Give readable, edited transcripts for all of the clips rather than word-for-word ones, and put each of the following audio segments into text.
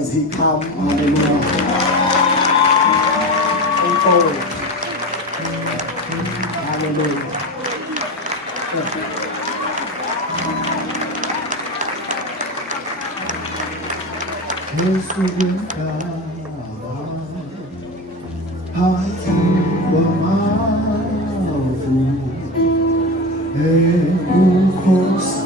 as he come, hallelujah. Come forward. Hallelujah. Yesu bikaba hati bamavu ukhosi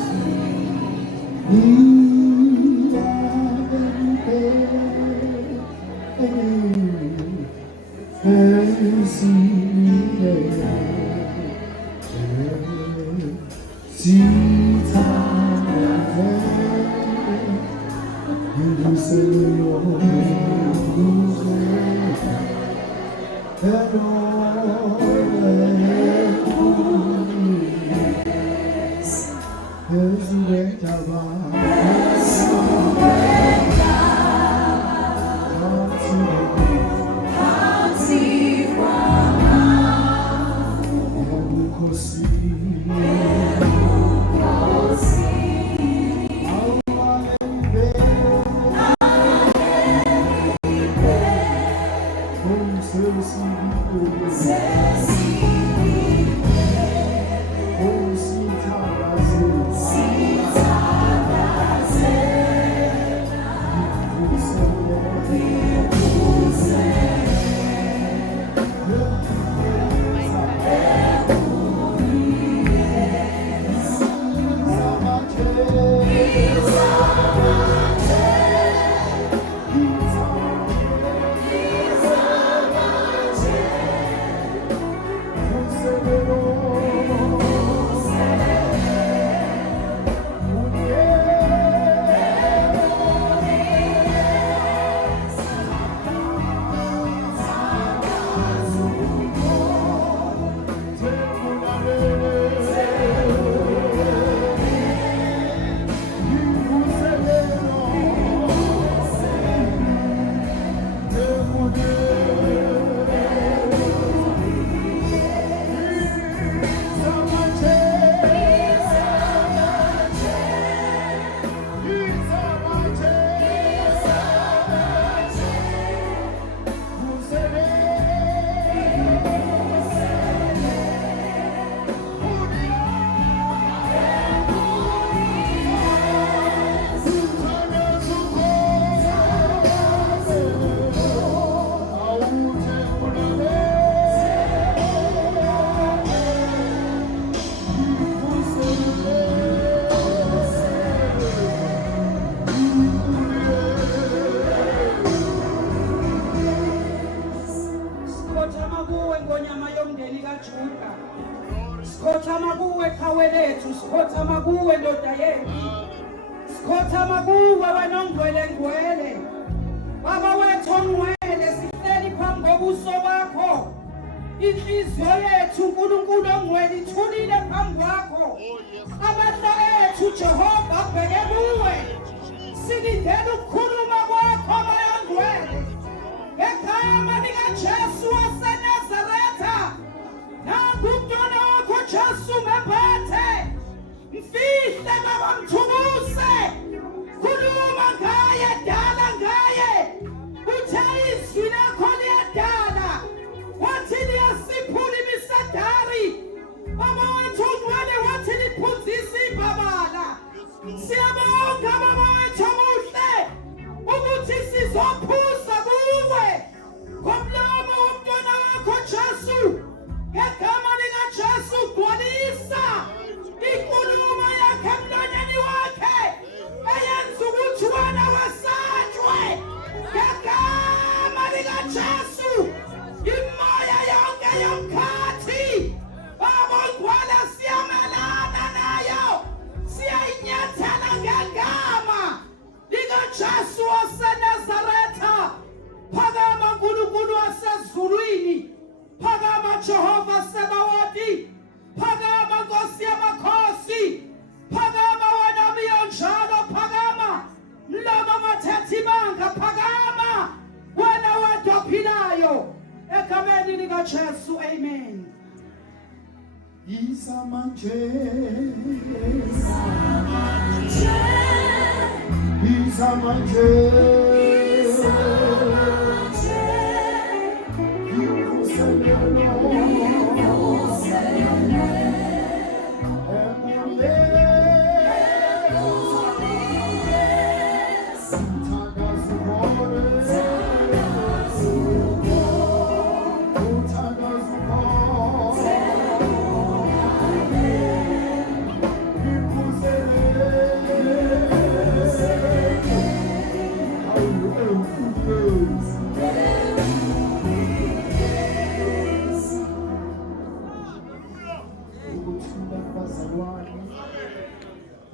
He's a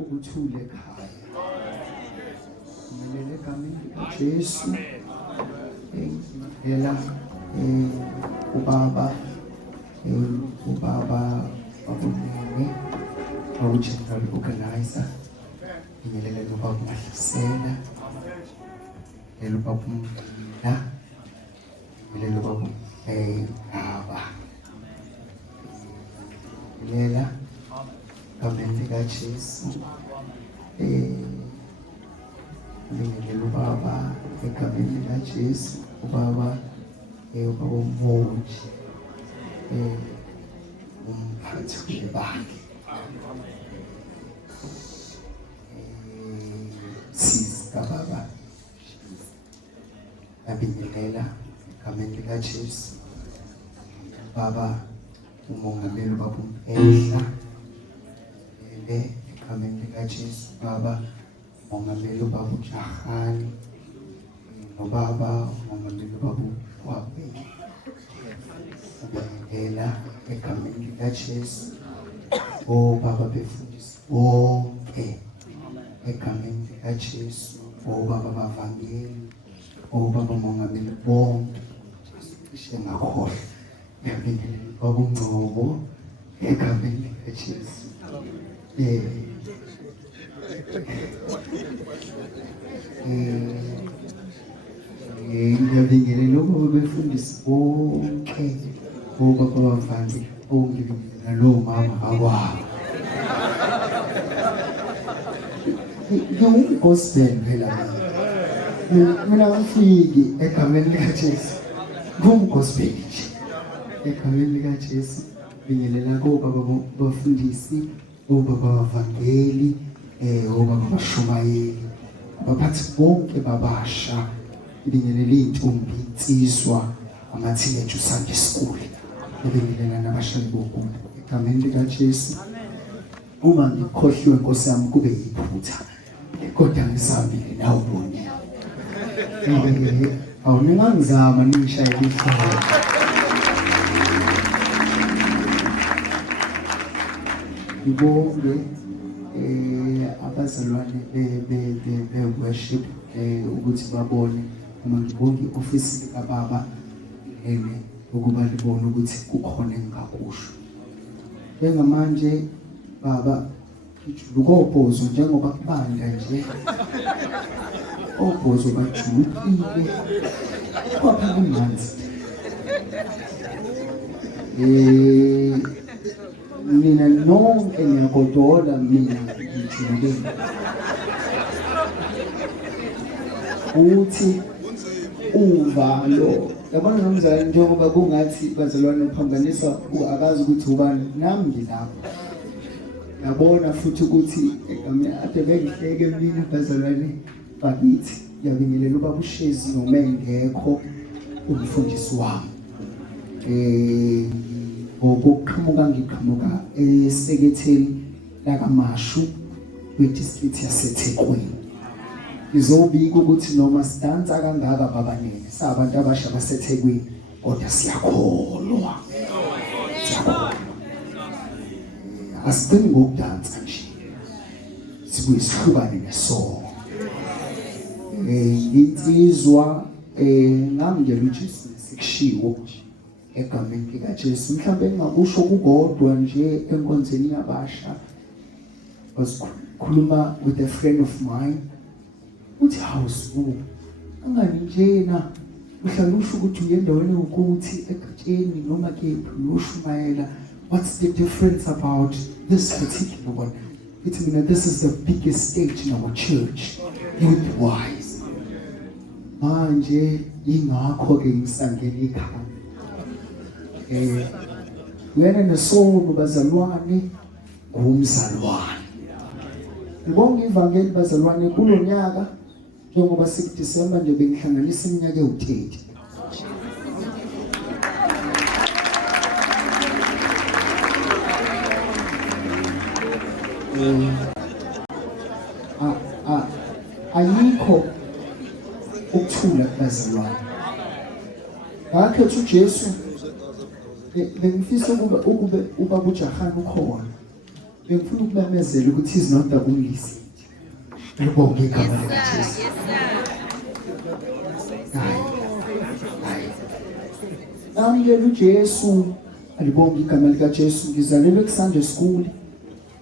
ukuthula ekhaya. Ngibingelela egameni likaJesu. Ngibingelela ubaba babonene general organizer. Ngibingelela ubaba uMahlisela. Ngibingelela ubaba uMdila. Ngibingelela ubaba Aba. Ngibingelela egameni likaJesu. Ngibingelela ubaba egameni likaJesu. Ubaba uMoji. Umphathi webandla. Siza baba. Ngibingelela egameni likaJesu. Baba umongameli baba uMpehla. Egameni likaJesu. Baba umongameli baba uJahani. Nobaba umongameli baba uWabeli. Ngibingelela egameni likaJesu. Baba befundisi bonke egameni likaJesu. Baba bavangeli. Baba umongameli bonke. Cishe ngakhohlwa. Ngibingelela baba uNgcobo egameni likaJesu. Ngiyabingelela baba befundisi bonke. Baba bavangeli bonke nalo mama akwabo. Gospel phela mina ngifiki egameni likaJesu gospel nje egameni likaJesu. Ngibingelela baba bafundisi, baba bavangeli, baba bashumayeli, abaphathi bonke babasha. Ngibingelela intombi insizwa ama-teenage Sunday school. Ngibingelela nabashali bokuba egameni likaJesu. Uma ngikhohliwe Nkosi yami kube yiphutha, kodwa ngisambile nawe ubone. Awuningangizama ningishayela ihloko. Ngibonge abazalwane be-worship ukuthi babone, uma ngibonge i-ofisi likababa ukuba libone ukuthi kukhona engingakusho. Njengamanje baba ngijuluka obhozo njengoba kubanda nje. Obhozo bajulukile kwapha kumanzi. Mina nonke ngiyagodola, mina ngijulukile uthi uvalo. Yabona nomzali njengoba kungathi bazalwane uphambaniswa akazi ukuthi ubani, nami ngilapho. Yabona futhi ukuthi ade bengihleke mina bazalwane bakithi. Ngiyabingelela ubaba uShezi noma engekho umfundisi wami. Ngokuqhamuka ngiqhamuka eseketheni lakaMashu kwi-district yaseThekwini. Ngizobika ukuthi noma sidansa kangaka babanene, sabantu abasha baseThekwini, kodwa siyakholwa. Asidingi ngokudansa nje, sibuye sihlukane nesongo. Insizwa ngangiyela uJesu sikushiwo egameni likaJesu. Mhlawumbe engingakusho kukodwa nje enkonzweni yabasha. Wasikhuluma with a friend of mine. Uthi hawusibu angani njena uhlala usho ukuthi uyendaweni ukuthi egatsheni noma kephi noshumayela. What's the difference about this particular one? It's mean this is the biggest stage in our church, youth wise. Manje ingakho ke ngisangena ikhaya. Wena nesono bazalwane ngumzalwane. Ngibonga ivangeli bazalwane kulonyaka njengoba sikuDisemba nje bengihlanganisa iminyaka ewu30. Ayikho ukuthula kubazalwane. Ngakhetha uJesu bengifisa ukube ubaba uJahani ukhona. bengifuna ukumemezela ukuthi izinonda kumlisi. Ngibonge igama likaJesu. Ngamukela uJesu, alibonge igama likaJesu. Ngizalelwe kuSunday school,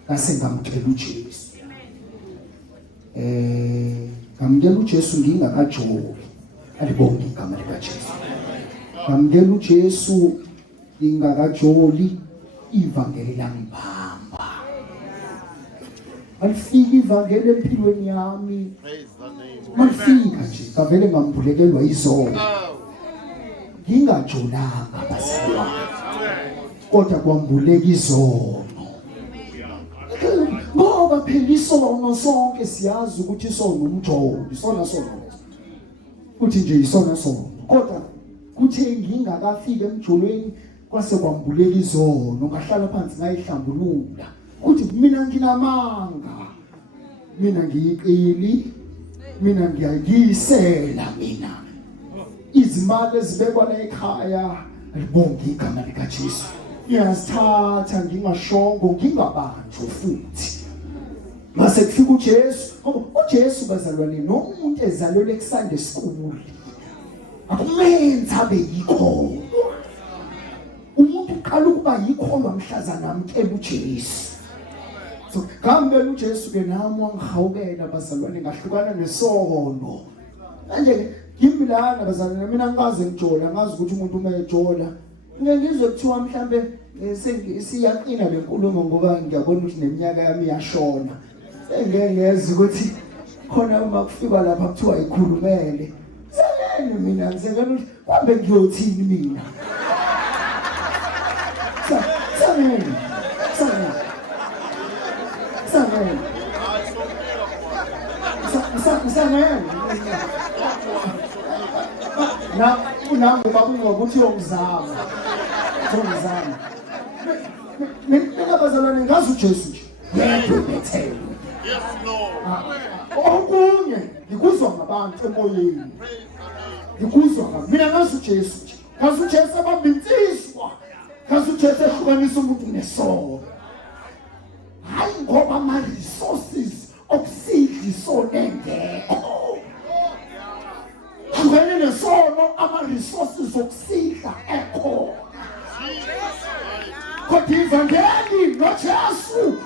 ngase ngamukela uJesu. Ngamukela uJesu ngingakajobi, alibonge igama likaJesu. Ngamukela uJesu ngingakajoli, ivangeli langibamba. Alifika ivangeli empilweni yami. Malifika nje, kavele ngambulekelwa izono. Ngingajolanga basilwa. Kodwa kwambuleka izono. Ngoba phela isono sonke siyazi ukuthi isono umjolo, isona sono. Kuthi nje isona sono. Kodwa kuthe ngingakafika emjolweni kwase kwambuleka izono, ngahlala phansi ngayihlambulula. Kuthi mina nginamanga. Mina ngiyiqili. Mina ngiyayisela mina. Izimali ezibekwa la ekhaya, alibonge igama likaJesu. Ngiyazithatha ngingashongo, ngingabanjwa futhi. Mase kufika uJesu, uJesu bazalwane nomuntu ezalelwe kuSunday school. Akumenza abe yikholwa. Umuntu uqala ukuba yikholwa mhlazana amkela uJesu. So ngambela uJesu ke nami wangihawukela bazalwane ngahlukana nesono. Manje ngimbilana bazalwane mina ngikaze ngijola, ngazi ukuthi umuntu uma ejola ngizwe kuthiwa mhlambe siyaqina lenkulumo ngoba ngiyabona ukuthi neminyaka yami iyashona. Ngeke ukuthi khona uma kufika lapha kuthiwa ikhulumele. Seleni mina ngizengela ukuthi kambe ngiyothini mina. Seleni. Unangu bakungokuthi uyongizama. Mina bazalwane ngazi uJesu nje. Ngiyabethela. Yes Lord. Okunye ngikuzwa ngabantu emoyeni. Ngikuzwa mina ngazi uJesu nje. Ngazi uJesu abambinsizwa. Ngazi uJesu ehlukanisa umuntu nesono. Hayi ngoba ama resources okusidla isono engekho. Ngene nesono ama resources okusidla ekho. Kodwa ivangeli noJesu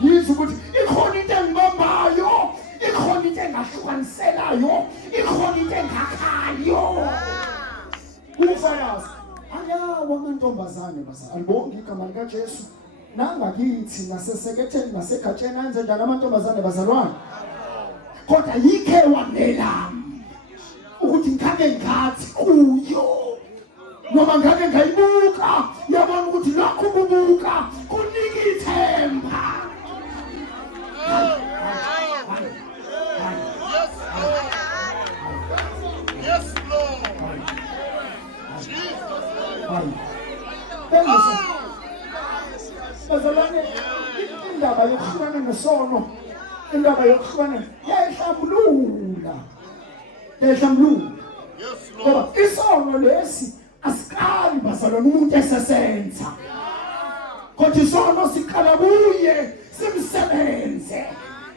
yizwe ukuthi ikhona into engibambayo, ikhona into engahlukaniselayo, ikhona into engakhayo. Ufayazi ayawa amantombazane basa alibonge igama likaJesu. Nangakithi naseseketheni nasegatsheni enze njani amantombazane bazalwane. Kodwa yikhe wanelami ukuthi ngikake ngathi kuyo noma ngake ngayibuka yabona ukuthi lokho kubuka kunika ithemba. Yes Lord. Jesus. Bazalwane indaba yokuhlukana nesono, indaba yokuhlukana yayihlambulula. Yes Lord. Isono lesi asikali bazalwane umuntu esesenza. Kodwa isono sikhala kuye simsebenze.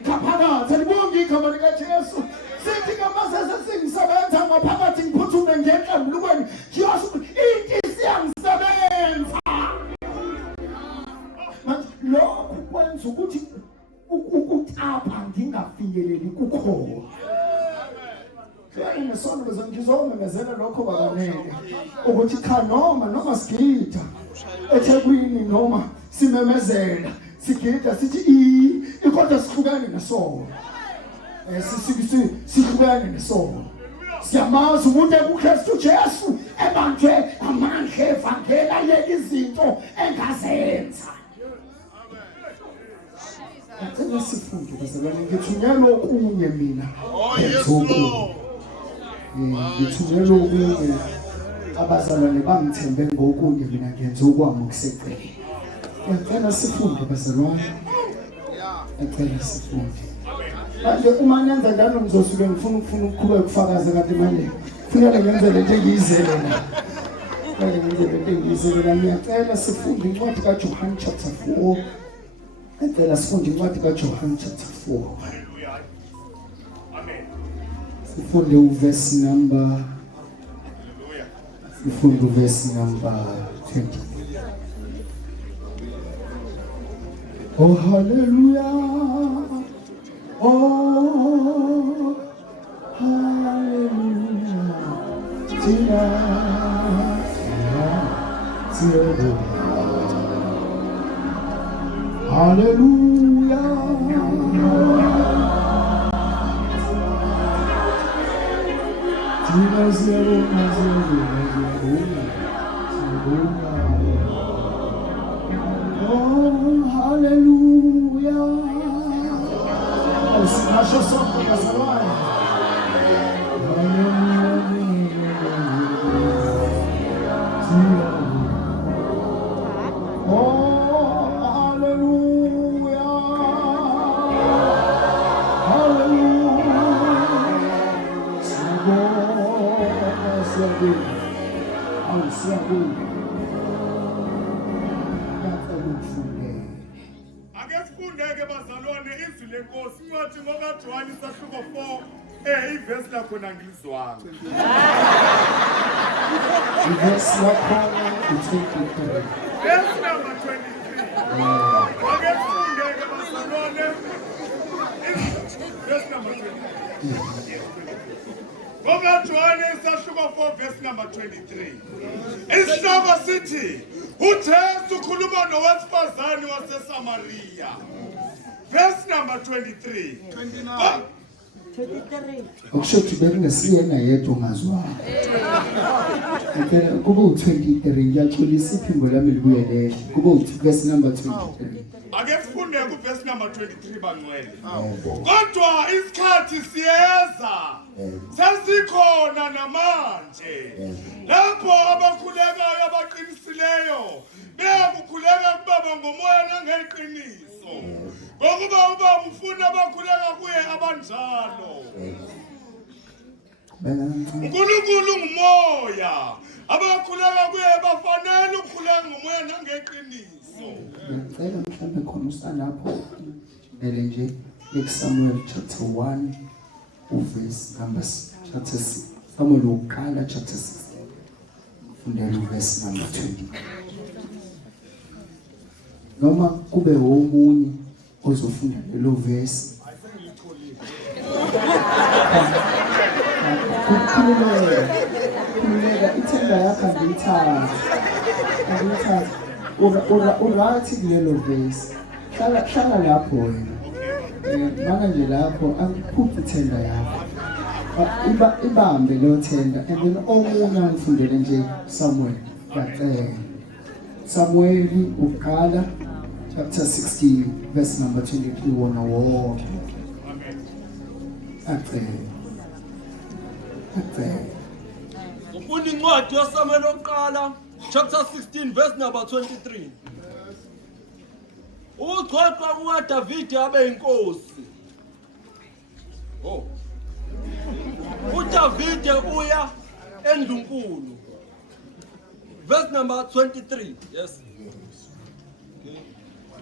Ngaphakathi libonge igama likaJesu. Sithi ngamazese singisebenza ngaphakathi ngiphuthume ngenhlambulukweni. Jesu into siyangisebenza. Manje lokhu kwenza ukuthi ukutapha ngingafinyeleli kukhona. Yena nesona ngizomemezela lokho bakanele ukuthi cha noma sigida eThekwini noma simemezela sigida sithi ikodwa sihlukane nesono. Sihlukane nesono. Siyamazi umuntu ekuKristu Jesu ebanjwe amandla evangela yezinto engazenza. Ngicela sifunde bazalwane ngithunyelwa okunye mina. Ngithunyelwa okunye abazalwane bangithembe ngokunye mina ngenza okwami okuseceleni. Ngicela sifunde bazalwane. Ngicela sifunde. Manje uma nenza njalo ngizosuke ngifuna ukuqhubeka ukufakaza kanti manje kufanele ngenze lento engiyizele la. Ngiyacela sifunde incwadi kaJohane chapter 4. Ngicela sifunde incwadi kaJohane chapter 4. Hallelujah. Amen. Sifunde uverse number Hallelujah. sifunde uverse number 20. Oh hallelujah. Oh hallelujah. Oh hallelujah. Smasha something as alive. Ake sifundeke bazalwane izwi lenkosi incwadi ngokaJohane isahluko 4 iverse lakho nangilizwanga. Verse number 23. Verse number 23. Ake sifundeke bazalwane. Verse number 23. ngokaJohane isahluko 4 verse number 23. Isihloko sithi uJesu ukhuluma nowesifazane waseSamaria. Verse number 23. 29. Okusho ukuthi bekungesiyena yedwa ongazwanga. Ngicela kube u23 ngiyaxolisa iphimbo lami libuye lehle. Kube uverse number 23. Ake sifunde ku verse number 23 bangcwele. Kodwa isikhathi siyeza. Sesikhona namanje. Lapho abakhulekayo abaqinisileyo beyakukhuleka kubaba ngomoya nangeqiniso. Ngokuba ubaba ufuna abakhuleka kuye abanjalo. uNkulunkulu ngumoya. Abakhuleka kuye bafanele ukukhuleka ngomoya nangeqiniso. Ngicela mhlawumbe khona usalapho vele nje eSamuel chapter 1 uverse number chapter 6. Samuel uqala chapter 6. Fundela uverse number 20. Noma kube omunye ozofunda lelo verse. Kukhuleka ithemba yakho ngiyithatha. Urathi kulelo verse. Hlala lapho wena. Manje nje lapho akuphuphi ithemba yakho. Ibambe lo thenda and then omunye angifundele nje Samuel. Ngiyacela. Samuel uqala chapter 16 verse number 23 wona wonke. Acela. Ufunda incwadi yaSamuel oqala chapter 16 verse number 23. Uxoxa kukaDavide abe inkosi. Oh. uDavide uya eNdlunkulu. Verse number 23. Yes.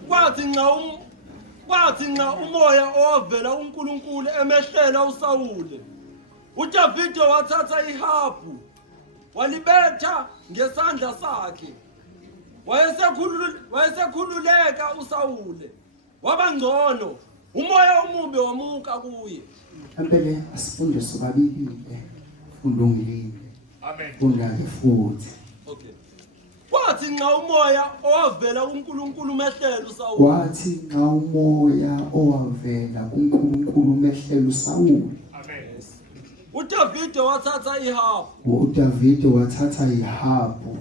Kwathi nxa umoya owavela uNkulunkulu emehlela uSawule. uDavide wathatha ihabhu walibetha ngesandla sakhe. Wayesekhululeka uSawule. Waba ngcono. Umoya omubi wamuka kuye. Ampele asifunde sobabili funda ungilinde. Amen. Funda ke futhi. Okay. Kwathi nxa umoya owavela uNkulunkulu mehlela uSawule. Kwathi nxa umoya owavela kuNkulunkulu mehlela uSawule. Amen. uDavide wathatha ihabhu. uDavide wathatha ihabhu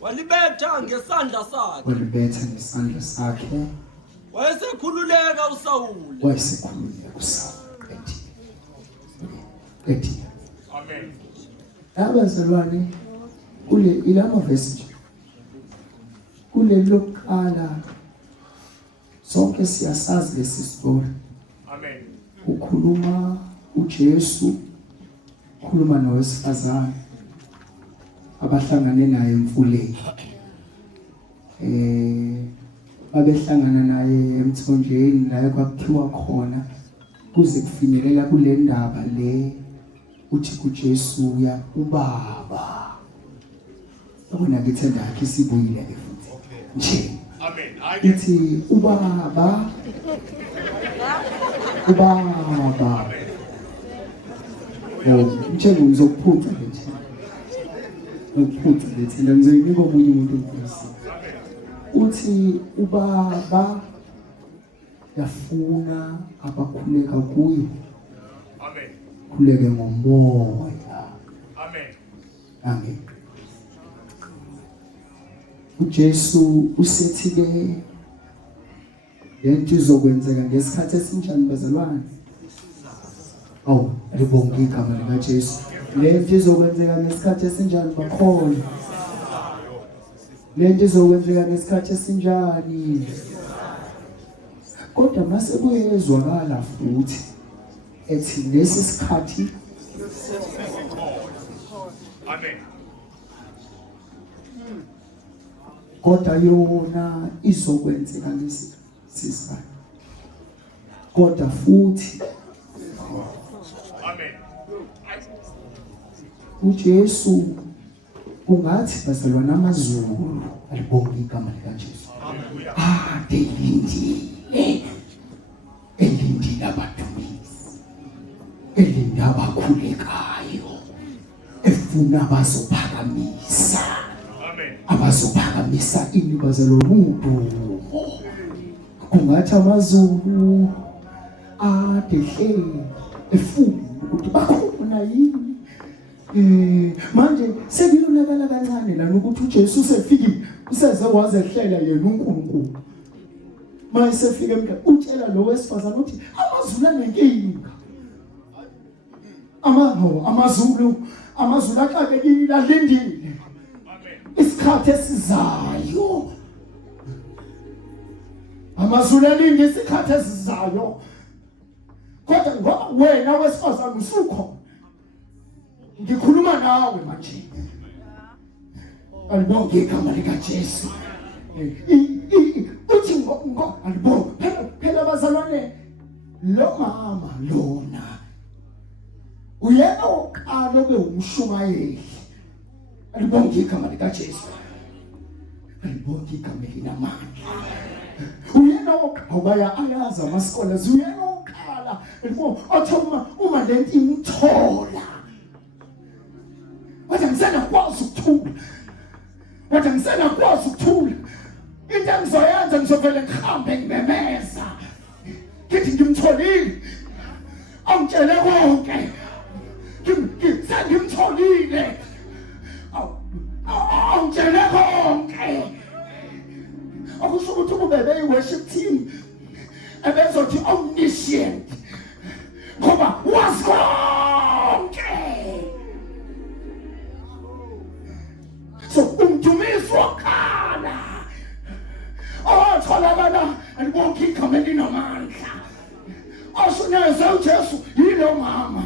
walibetha ngesandla sakhe. walibetha ngesandla sakhe. Wayesekhululeka uSawule. Wayesekhululeka uSawule. Ethi. Amen. Abazalwane kule ilama verse nje. Kule lokuqala sonke siyasazi lesi story. Amen. Ukhuluma uJesu, ukhuluma nowesifazane. abahlangane naye emfuleni. Babehlangana naye emthonjeni la kwakuthiwa khona kuze kufinyelela kule ndaba le uthi kuJesu uya uBaba. Ubona ngithanda yakhe sibuyile ke futhi. Nje. Amen. Ithi uBaba. UBaba. Mtshela ngizokuphuca nje. Ngikuphuca lethi ngizoyinika omunye umuntu inkosi. Uthi uBaba yafuna abakhuleka kuyo. Amen. Khuleke ngomoya. Amen. Amen. uJesu usethi ke lento izokwenzeka ngesikhathi esinjani bazalwane? Awu, libonga igama likaJesu. Lento izokwenzeka ngesikhathi esinjani bakhona? Lento izokwenzeka ngesikhathi esinjani? Kodwa mase kuyezwakala futhi ethi lesi sikhathi Amen. kodwa yona izokwenzeka ngesikhathi. Kodwa futhi Amen. uJesu ungathi bazalwana amazulu alibonga igama likaJesu. Elindile abadumisi, elinde abakhulekayo, efuna abazophakamisa. Amen. Abazophakamisa ini bazalwana udumo. Kungathi amazulu adehle efuna ukuthi bakhona yini. Manje sekuyonakala kancane la ukuthi uJesu usefikile, useze wazehlela yena uNkulunkulu. Manje sefike emkhaya utshela lo wesifazana ukuthi amazulu anenkinga. Amazulu axakekile alindile. Isikhathi esizayo. Amazulu alinde isikhathi esizayo. Kodwa ngoba wena wesifazana usukho. Ngikhuluma nawe manje. Alibonga igama likaJesu. Uthi alibonga phela bazalwane lo mama lona uyena oqala umshumayeli. Alibonga igama likaJesu. Alibonga igama linamandla. Uyena oqala ayazi amasikole uyena oqala alibonga uma lento imthola. Wathi ngisena kwazi ukuthula. Wathi ngisena kwazi ukuthula. Into engizoyenza ngizovela ngihambe ngimemeza. Ngithi ngimtholile. Angitshele konke. Ngimtholile. Angitshele konke. Akusho ukuthi ubebe i-worship team ebezothi omniscient. Ngoba wazi konke. So umdumiso wakala. Tholakala alibonga igama linamandla. Ashunyeze uJesu yilo mama.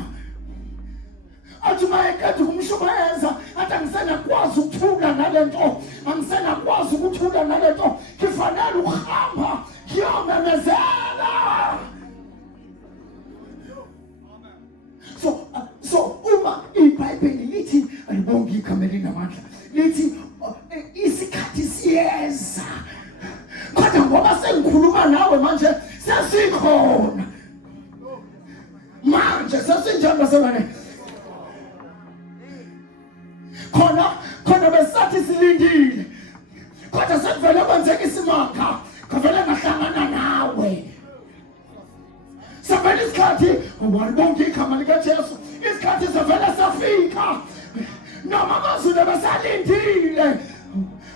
Athi mayekade kumshumayeza athi angisena kwazi ukuthula nalento. Angisena kwazi ukuthula nalento. Kufanele ukuhamba ngiyomemezela. So uma iBhayibheli lithi alibonga igama linamandla. Lithi isikhathi siyeza. Kodwa ngoba sengikhuluma nawe manje sesikhona. Manje sesinjani baselwane? Khona besathi silindile. Kodwa sekuvele kwenzeka isimanga. Kuvele ngahlangana nawe. Savele isikhathi walibonga igama likaJesu. Isikhathi savele safika. Noma amazulu besalindile.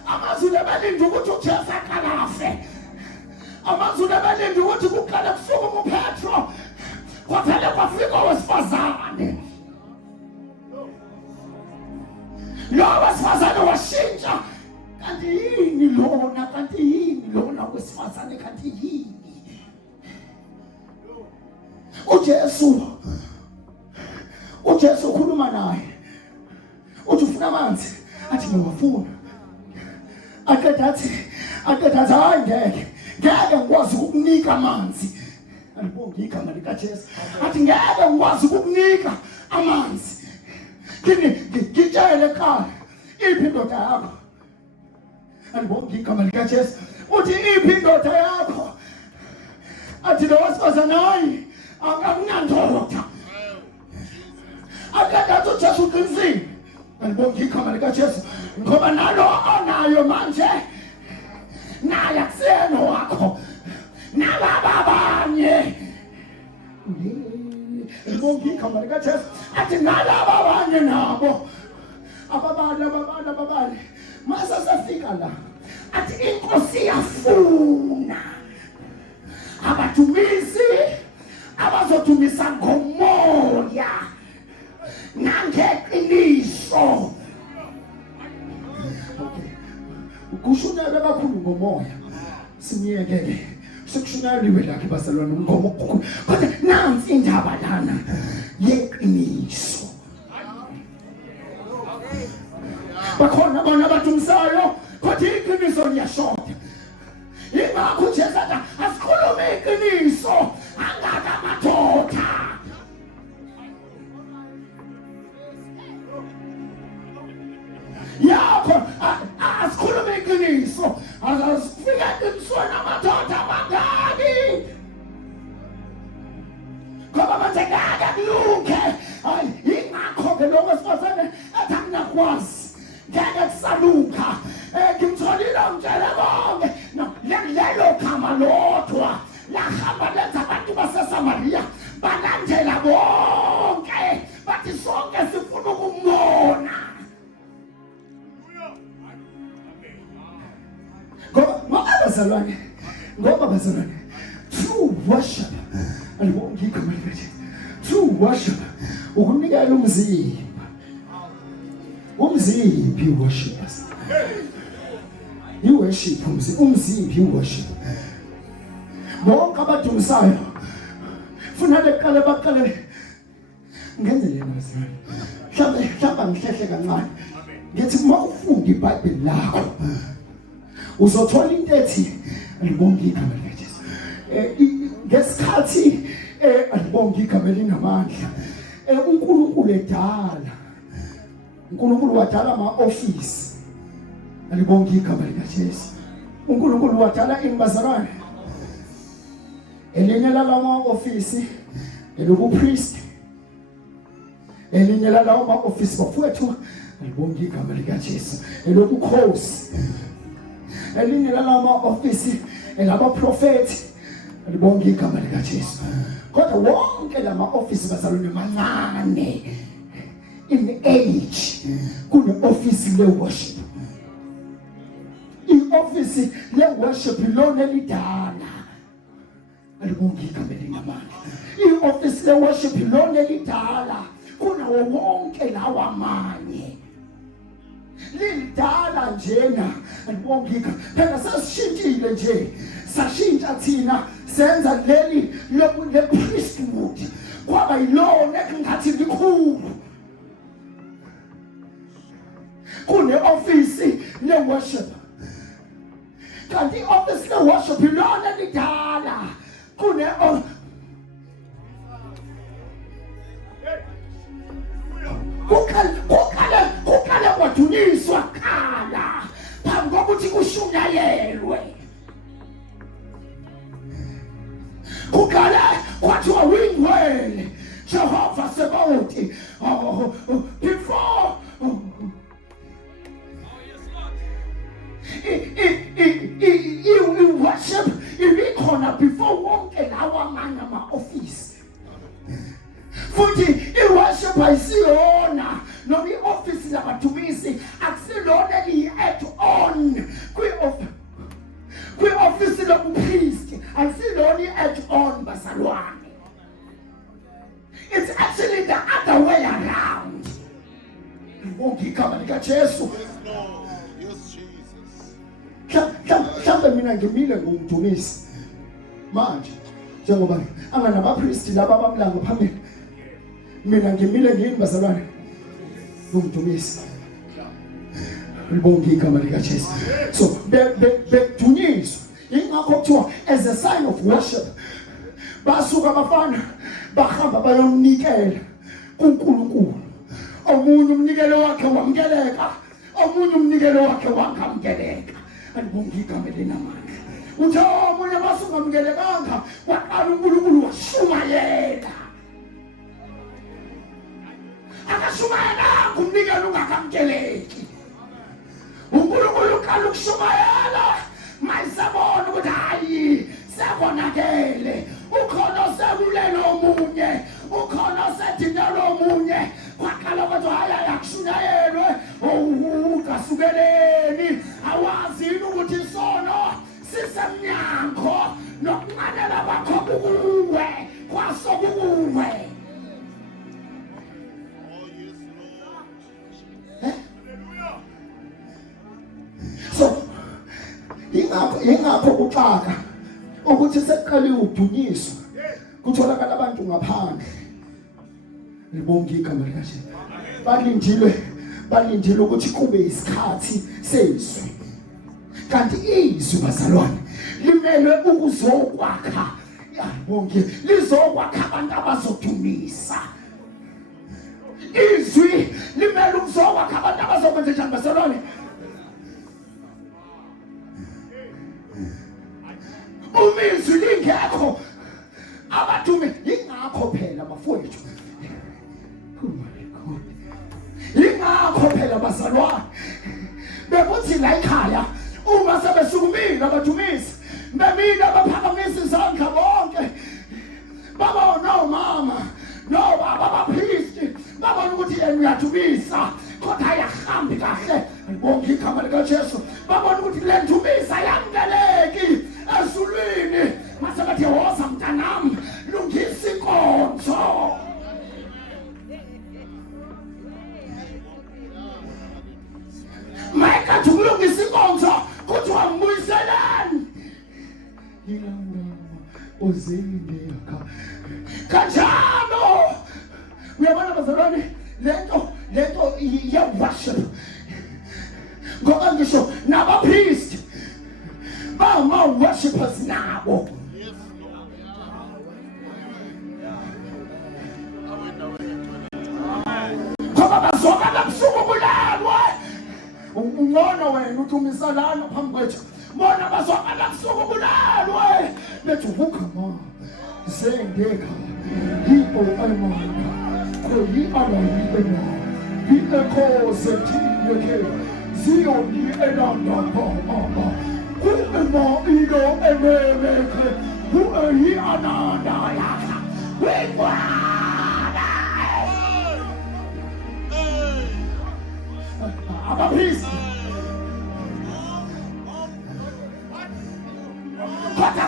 Amazulu belinde ukuthi uJesu akalafe. Amazulu belinde ukuthi kuqala kusuka uPetro. Kwaphela kwafika owesifazane. Lo wesifazane washintsha. Kanti yini lona? Kanti yini lona wesifazane? Kanti yini? uJesu ukhuluma naye. Uthi ufuna amanzi. athi ngiyafuna aqeda athi hayi ngeke ngikwazi ukukunika amanzi alibonga igama likaJesu athi ngeke ngikwazi ukukunika amanzi ngitshele ekhaya iphi indoda yakho alibonga igama likaJesu uthi iphi indoda yakho athi lo wesifazane hayi akunandoda akadathi uJesu uqinisile alibonga igama likaJesu ngoba nalo onayo manje naye akusena wakho nalaba abanye alibonga igama likaJesu athi nalaba abanye nabo ababali mase safika la athi inkosi iyafuna abathumisi abazodumisa ngomoya nangeqiniso ukushunela kakhulu ngomoya simiyekele sekushunaliwe lakhe bazalwane ngoba okukhulu kodwa nansi indaba lana yeqiniso bakhona bona abadumisayo kodwa iqiniso liyashoda ingakho uJesu athi asikhulume iqiniso angaka amadoda yakho asikhulume iqiniso asifika eqinisweni amadoda amangaki ngoba manje ngeke kulunge hayi ingakho-ke lo wesifazane athi akunakwazi ngeke kusalunga ngimtholile ngitshele konke lelo gama lodwa lahamba lenza abantu baseSamariya balandela bonke bathi sonke sifuna ukumbona ngoba bazalwane true worship alibonga igama likaJesu true worship ukunikela umzimba worshippers worship umzimba worship bonke abadumisayo funale baqale ngenze lena bazalwane mhlawumbe ngihlehle kancane ngithi uma ufunda iBhayibheli lakho uzothola into ethi alibonga igama likaJesu ngesikhathi alibonga igama linamandla uNkulunkulu wadala ama-office alibonga igama likaJesu uNkulunkulu wadala imbazalwane elinye lalawo ma-office elobupriest elinye lalawo ma-office bafowethu alibonga igama likaJesu elobukhosi elinye lalawo ma-office elabaprofethi alibonga igama likaJesu kodwa wonke lama-office bazalwane mancane in age kune-office le-worship i-office le-worship ilona elidala alibonga igama linamandla i-office le-worship ilona elidala kunawo wonke lawa amanye lidala njena alibonga igama phela sasishintshile nje sashintsha thina senza leli le-priesthood kwaba yilona ekungathi likhulu kune-office le-worship kanti i-office le-worship ilona lidala kukale kwadunyiswa khala phambi kokuthi kushunyayelwe kukale kwathiwa wingwele Jehova Sebawuthi before i-worship ibikhona before wonke lawa amanye ama-office futhi i-worship ayisiyona noma i-office labadumisi akusilona eliyi-add-on kwi-office lobupriest akusilona i-add-on bazalwane it's actually the other way around libonga igama likaJesu mhlawumbe mina ngimile ngumdumisi manje njengoba anganabapriest laba abamlanga phambili mina ngimile ngini bazalwane ngumdumisi Libonge igama likaJesu. So bekudunyiswa ingakho kuthiwa as a sign of worship basuka abafana bahamba bayomnikela kuNkulunkulu. Omunye umnikelo wakhe wamkeleka, omunye umnikelo wakhe wangamkeleka. Alibonge igama lenamandla. Uthe omunye masungamkelekanga waqala uNkulunkulu washumayela. Akashumayela kumnikelo ungakamkeleki. uNkulunkulu uqala ukushumayela mayisabona ukuthi hayi sekonakele. Ukhona osebulela omunye, ukhona osedinela omunye. Kwaqala kwathi hayi ayakushunyayelwe. Ukasukeleni awazi ukuthi isono sisemnyango nokunqanela bakho kuwe kwaso kuwe. So ingakho kuxaka ukuthi sekuqaliwe udunyiswa kutholakala abantu ngaphandle. Libonge igama likaJesu. Balindile ukuthi kube isikhathi sezwi. Kanti izwi bazalwane limele ukuzokwakha. Yabonke lizokwakha abantu abazodumisa. Izwi limele ukuzokwakha abantu abazokwenza njani bazalwane? Umizwi lingekho abadume ingakho phela bafowethu. Ingakho phela bazalwane bekuthi la ekhaya uma sebesukumile abadumisi bemile abaphakamisa izandla bonke babona umama no baba abaphristi babona ukuthi yena uyadumisa kodwa ayahambi kahle. Alibonge igama likaJesu. Babona ukuthi le ndumisa yangeleki ezulwini mase bathi woza mntanami lungisa inkonzo. Mayeka ukulungisa inkonzo kuthiwa mbuyiselani yilanda ozinde yakha kanjalo. Uyabona bazalwane lento ya worship ngoba ngisho nabapriest bama worshipers nabo. Ngoba bazoka labusuku bulalwe ungona wena uthi umisalana phambi kwethu. Bona bazoka labusuku bulalwe bethi ukama zendeka yipo ayimana koyi alayibena yikho sethiye Zioni elanda baba kumo ilo emeke kuyi ananda yaka wegwana abapriest kata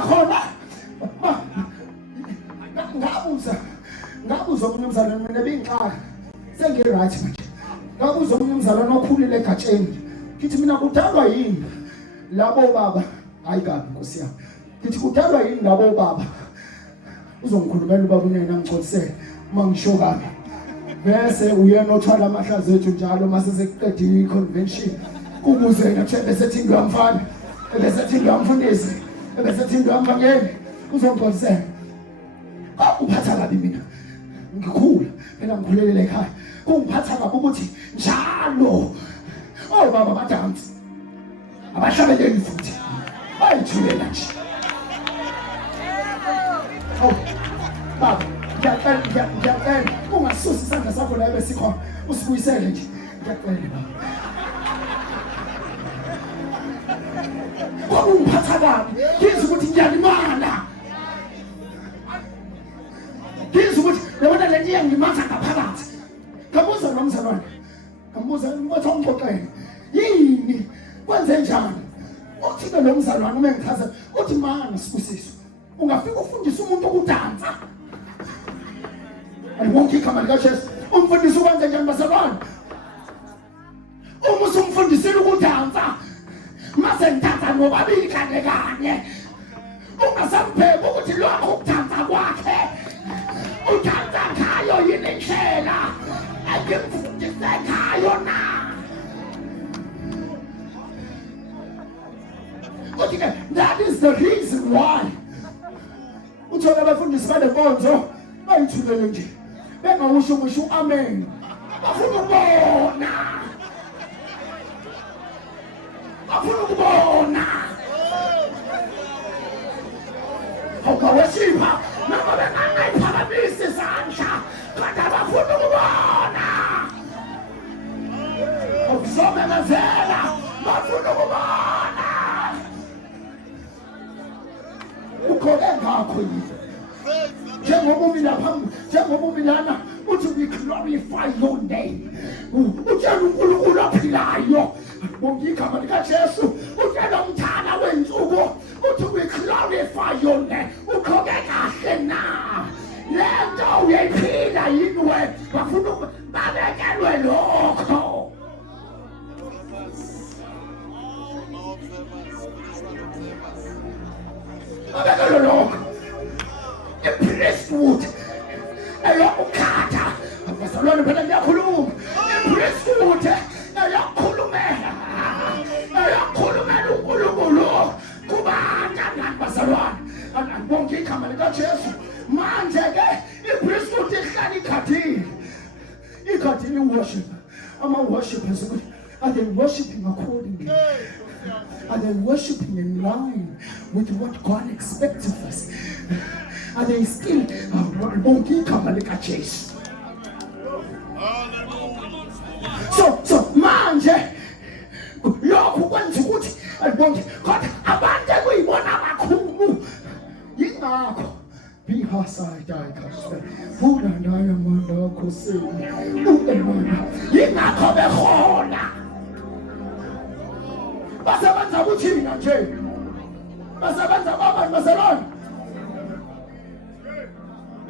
khona ngabuza umnumzana mina bengixaka sengiright manje. Ngabuza umnumzana okhulile egatsheni ngithi mina kudalwa yini labo baba hayi kabi Nkosi yami. Ngithi kudalwa yini labo baba uzongikhulumela ubaba unena ngixolisele mangisho kabi bese uyena othwala amahlazo ethu njalo mase sekuqedile iconvention ukuze yena besethi ngiyamfana besethi ngiyamfundisi besethi ngiyamfanyeni uzongixolisela. Uphatha kabi mina ngikhula phela ngikhulelele ekhaya kungiphatha kabi ukuthi njalo baba badansi abahlabeleli futhi bayithulela nje. Baba ngiyacela ungasusi isandla sakho la ebesikhona usibuyisele nje ngiyacela baba. Ungiphatha kabi ngizwe ukuthi ngiyalimala. Ngizwe ukuthi yabona le nto iyangimatha ngaphakathi. Ngabuza nomzalwane ngabuza ukuthi ungixoxele yini kwenze njani. Uthi lo mzalwane uma ngichaza uthi mana Sibusiso ungafika ufundisa umuntu ukudansa. Alibonke igama likaJesu. Umfundisi ukwenza njani bazalwane? Uma usumfundisile ukudansa mase ngidansa nobabili kanye ungasamphethi ukuthi lokho ukudansa kwakhe udansa ngayo yini indlela. Akemfundisi sekhayo na. Okay, that is the reason why uthola abafundisi banenkonzo bayithulele nje bengawusho umusho amen bafuna ukubona awukawesipha noma bengangayiphakamisi isandla kodwa bafuna ukubona awuzomemezela bafuna ukubona ukhoke ngakho yini njengoba umilana uthi we glorify your name utshela uNkulunkulu ophilayo bonke igama likaJesu utshela umthana wensuku uthi we glorify your name ukhoke kahle na lento uyayiphila yini wena bafuna babekelwe lokho babekelwe lokho i-priesthood eyokukhatha abazalwane phela ngiyakhuluma i-priesthood eyokukhulumela uNkulunkulu kubantu bazalwane bonke igama likaJesu manje ke i-priesthood ihlala ikhathile worship ama-worshipers are they worshiping accordingly? Are they worshiping in line with what God expects of us? Are they still bonke igama likaJesu? So manje lokhu kwenza ukuthi alibonke kodwa abantu ekuyibona kakhulu yingakho bihasayidayikase unandaya manda khosini ukemana yingakho behola basebenza kuthina nje basebenza babani bazalwane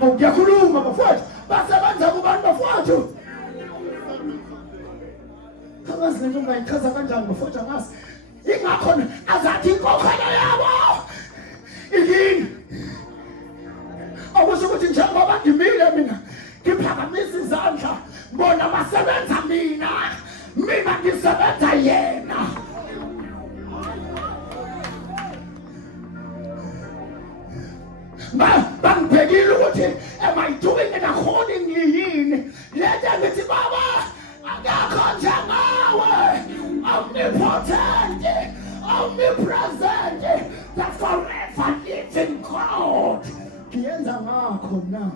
ngiyakhuluma bafowethu basebenza kubantu bafowethu kangazi lento ungayichaza kanjani bafowethu angazi ingakho azathi inkokhelo yabo yini akusho ukuthi njengoba ngimile mina ngiphakamisa izandla bona basebenza mina ngisebenza yena bangibhekile ukuthi am I doing it accordingly yini lento ngithi baba akakho njengawe omnipotent omnipresent the forever living God kiyenza ngakho na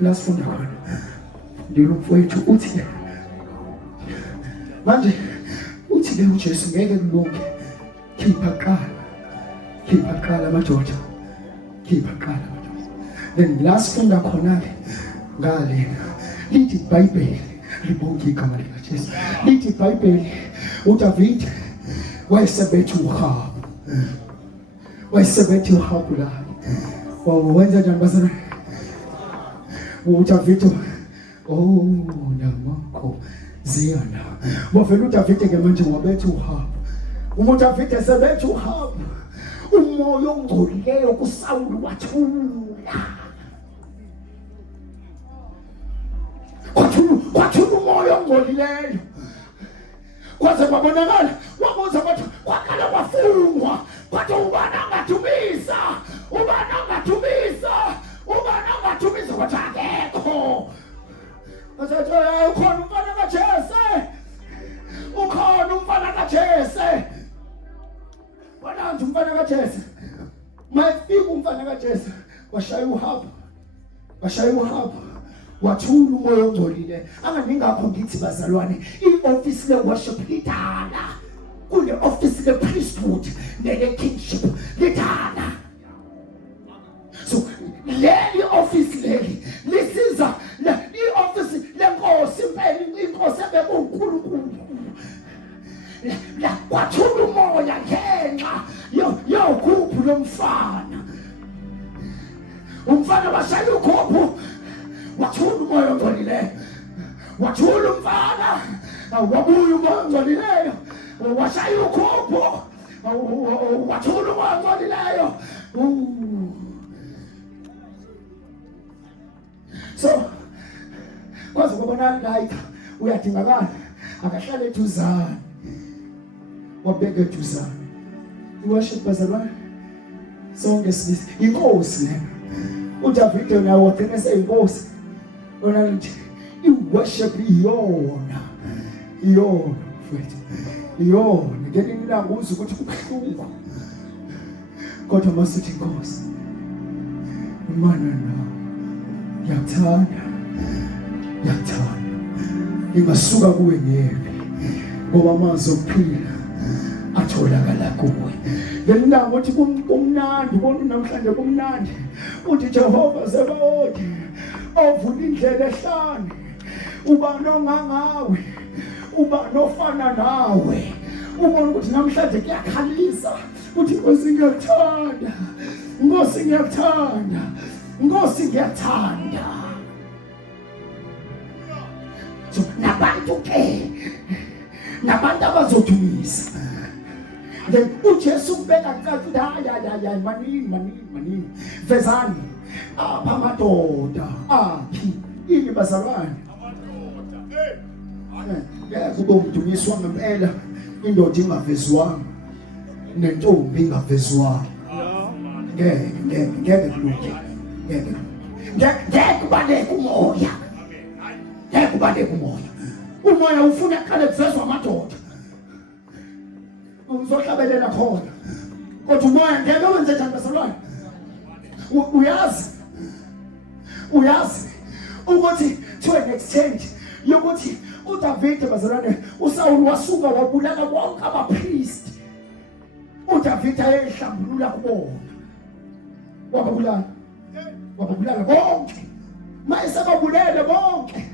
lasifunda khona ndilumfowethu uthi manje uthi ke uJesu ngeke kulunge khipha qala madoda then lasifunda khona ke ngale lithi iBhayibheli libonke igama likaJesu lithi iBhayibheli uDavid wayesebetha uHabu la wenza njani bazana uDavid namakho ziyana wavela uDavid ke manje wabetha uHabu uDavid esebetha uHabu umoya ongcolileyo kuSawuli wathula kwathula umoya ongcolileyo kwaze kwabonakala wabuza kwathi kwaqala kwafungwa kwathi ubani angathumisa kwathi akekho asathi ukhona umfana kaJese wananzi umfana kaJese mayefika umfana kaJese washaya uHabu wathula umoya ongcolile anganingakho ngithi bazalwane i-office le-worship lidala kule office le-priesthood nele-kingship lidala so leli office leli lisiza i-office lenkosi impela inkosi ebekuNkulunkulu la kwathula umoya ngenxa yogubhu lomfana umfana washaya ugubhu wathula umoya ongcolileyo wathula umfana wabuya umoya ongcolileyo washaya ugubhu wathula umoya ongcolileyo So kwazi ukubona like uyadingakala akahlale eduzane wabheka eduzane iworship bazalwane sonke sisi inkosi le uDavid naye wathena seyinkosi ona lithi iworship iyona mfethu iyona ngeke nilanga uze ukuthi kubuhlungu kodwa masithi inkosi mana yakuthanda ingasuka kuwe ngeke ngoba amazwi okuphila atholakala kuwe ngelanga uthi kumnandi ubona namhlanje kumnandi uthi Jehova Zebaothi ovula indlela ehlane uba nongangawe uba nofana nawe ubona ukuthi namhlanje kuyakhalisa uthi Nkosi ngiyakuthanda Nkosi ngiyakuthanda so nabantu abazodumisa then uJesu ubeka kathi ya manini vezani apha amadoda aphi ini bazalwane kube umdumiswa ngempela indoda ingavezwanga nentombi ingavezwanga ngeke kulunge ngeke kubaleka umoya ufuna kale kuvezwa amadoda uzohlabelela khona kodwa umoya ngeke wenze njani bazalwane uyazi ukuthi to an extent yokuthi uDavid bazalwane uSaul wasuka wabulala bonke abapriest uDavid ayehlambulula kubona wababulala bonke mayese babulele bonke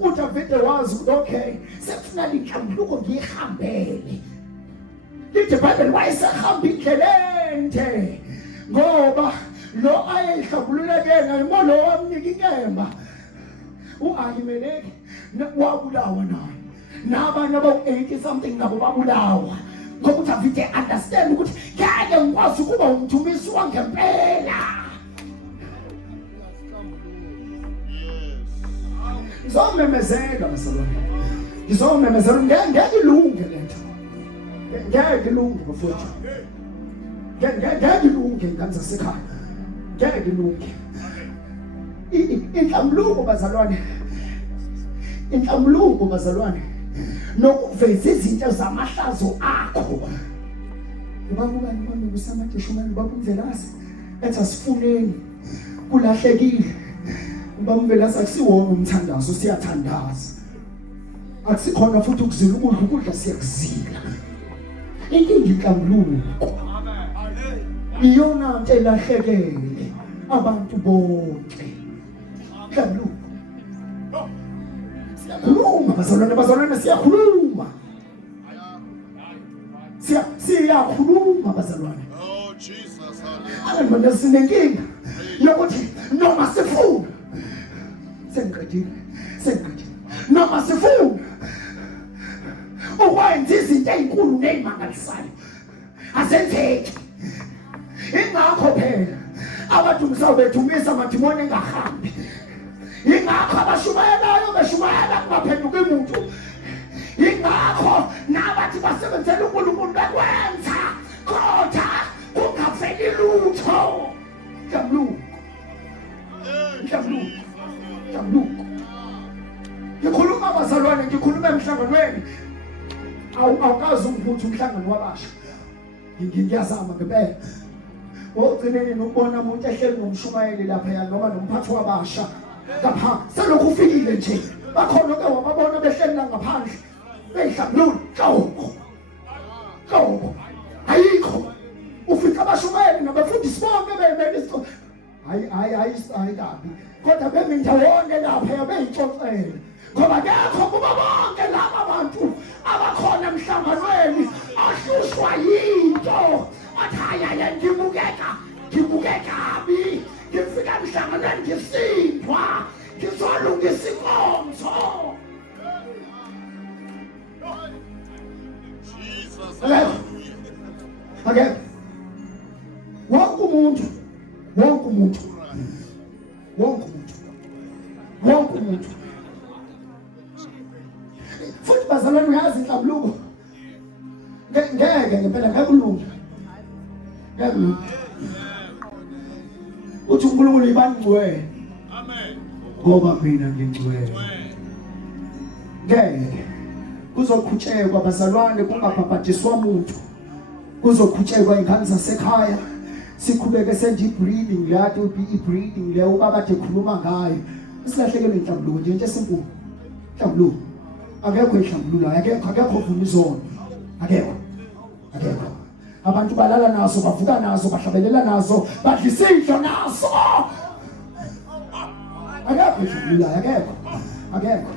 uDavid wazi ukuthi okay sekufuna inhlambuluko ngihambele lithi Bible wayesehamba indlela ende ngoba lo ayehlambulula kena imolo wamnika inkemba uAhimeleki wabulawa naye nabanye abawu-80 something nabo babulawa ngoba uDavid understand ukuthi ngeke ngikwazi ukuba umthumisi wangempela ngizomemezela basalwane ngeke ilunge lento ngeke ilunge bafowethu ngeke ilunge ingane zasekhaya ngeke ilunge inhlambuluko bazalwane nokuveza izinto zamahlazo akho ubabukani kwami kusamadeshumani babumvelasi ethi asifuneni kulahlekile ubamvelasi akusiwona umthandazo siyathandaza akusikhona futhi ukuzila ukudla siyakuzila inkinga inhlambuluko iyona nto elahlekele abantu bonke inhlambuluko siyakhuluma bazalwane siyakhuluma bazalwane Oh Jesus, hallelujah sinenkinga yokuthi noma sifuna sengiqedile noma sifuna ukwenza izinto ezinkulu nezimangalisayo asenzeki ingakho phela abadumisa bethumisa amadimoni engahambi ingakho abashumayelayo beshumayela kungaphenduka umuntu ingakho nabathi basebenzela uNkulunkulu bekwenza kodwa kungaveli lutho inhlambuluko ngikhuluma bazalwane ngikhuluma emhlanganweni awukazi ukuthi umhlangano wabasha ngiyazama ngempela wogcineni nokubona umuntu ehleli nomshumayeli lapha noma nomphathi wabasha lapha selokhu ufikile nje bakhona ke wababona behleli la ngaphandle beyihlambulula Jobo ayikho ufika abashumayeli nabafundisi bonke bebele isicelo hayi kabi kodwa bemi ndawonye lapha beyixoxela ngoba kekho kuba bonke laba bantu abakhona emhlanganweni ahlushwa yinto athaya ngibukeka kabi ngifika emhlanganweni ngisindwa ngizolungisa inkonzo Jesus, okay wonke umuntu bazalwane uyazi inhlambuluko ngeke ngempela ngakulunga ngakulunga uthi uNkulunkulu ibani ngcwele Amen. ngoba mina ngingcwele ngeke kuzoqhutshekwa bazalwane kungabhabhadiswa umuntu kuzoqhutshekwa ingane zasekhaya sikhubeke senje breathing lati breathing le ubakade ekhuluma ngayo isilahlekelwe inhlambuluko nje into esinkulu inhlambuluko akekho inhlambululo akekho vuna izono akekho abantu balala nazo bavuka nazo bahlabelela nazo badlisidlo nazo akekho inhlambululo akekho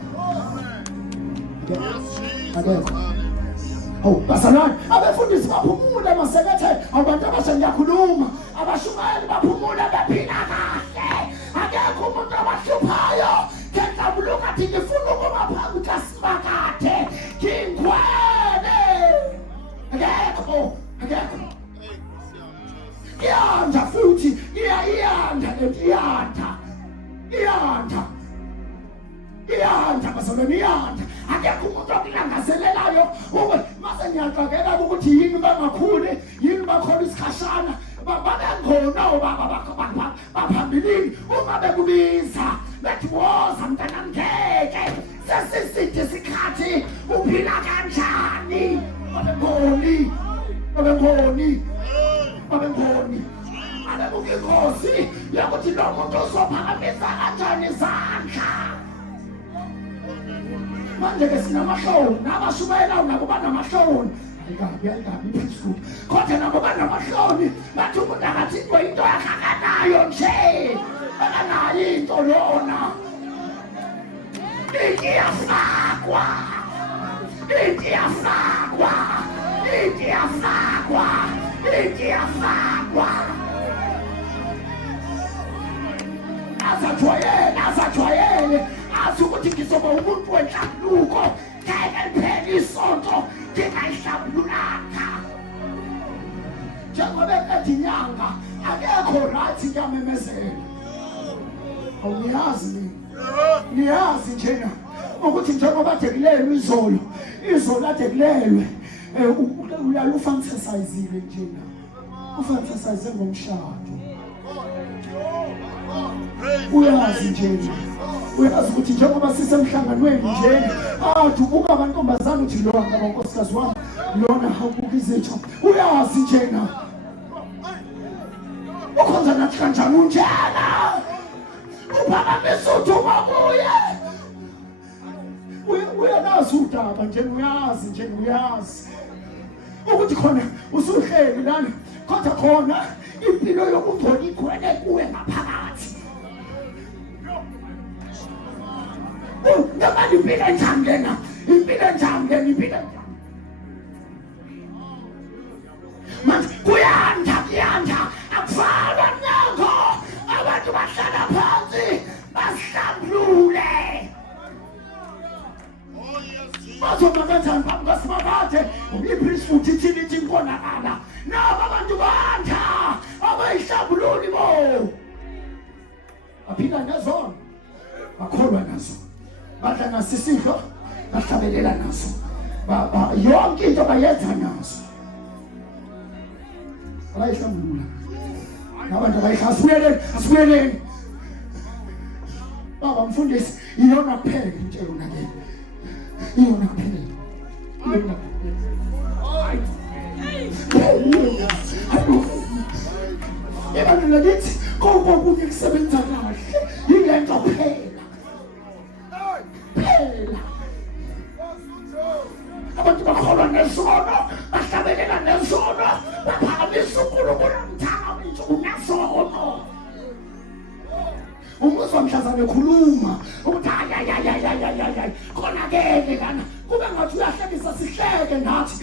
Oh, bazalwane abefundisi baphumule masekethe abantu abasha ngiyakhuluma abashumayeli baphumule bephila kahle akekho umuntu abahluphayo ngenhlambuluko athi ngifuna ukuba phambi kaSimakade ngingcwele akekho iyanda futhi iyanda bazalwane iyanda akekho umuntu okulangazelelayo mase ngiyaxakeka ukuthi yini bangakhuli yini bakhona isikhashana babengona baphambilini uma bekubiza bethi woza mntana ngeke sesisithi isikhathi uphila kanjani babengoni abebuka inkosi yokuthi lo muntu uzophakamisa kanjani izandla manje ke sinamahloni abashumayela nabo banamahloni ayikabi phezulu kodwa nabo banamahloni bathi umuntu akathintwa into yakakanayo nje akanayo into lona ikiyafakwa azajwayele azi ukuthi ngizoba umuntu wenhlambuluko ngeke liphele isonto ngingayihlambululanga njengoba ekade inyanga akekho right ngiyamemezela awuyazi niyazi njena ukuthi njengoba adekulelwe izolo adekulelwe uyalufantasizile njena ufantasize ngomshado uyazi njena uyazi ukuthi njengoba sisemhlanganweni njena ubuka amantombazane uthi lona ngonkosikazi wami lona hawubuka izitho uyazi njena ukhonza nathi kanjani unjena uphakamisa uthuma uyanazi udaba njena uyazi ukuthi khona usuhleli lana kodwa khona impilo yokungcola igcwele kuwe ngaphakathi noma impilo enjani lena manje kuyanda akuvalwa mnyango abantu bahlala phansi basihlambulule bazoma kanjani phambi kaSimakade iphilisi futhi ithini ithi inkonakala nabo abantu banda abayihlambululi bo baphila ngezona bakholwa nazo badla naso isidlo bahlabelela naso yonke into bayenza nazo abayihlambulula nabantu asibuyeleni baba mfundisi iyona kuphela into yonakele iyona kuphela abantu lakithi konke kusebenza kahle yile nto phela abantu bakholwa nesono bahlabelela nesono baphakamisa uNkulunkulu mthamo unesono umuzwa mhlazane ekhuluma ukuthi hayi konakele kana kube ngathi uyahlekisa sihleke nathi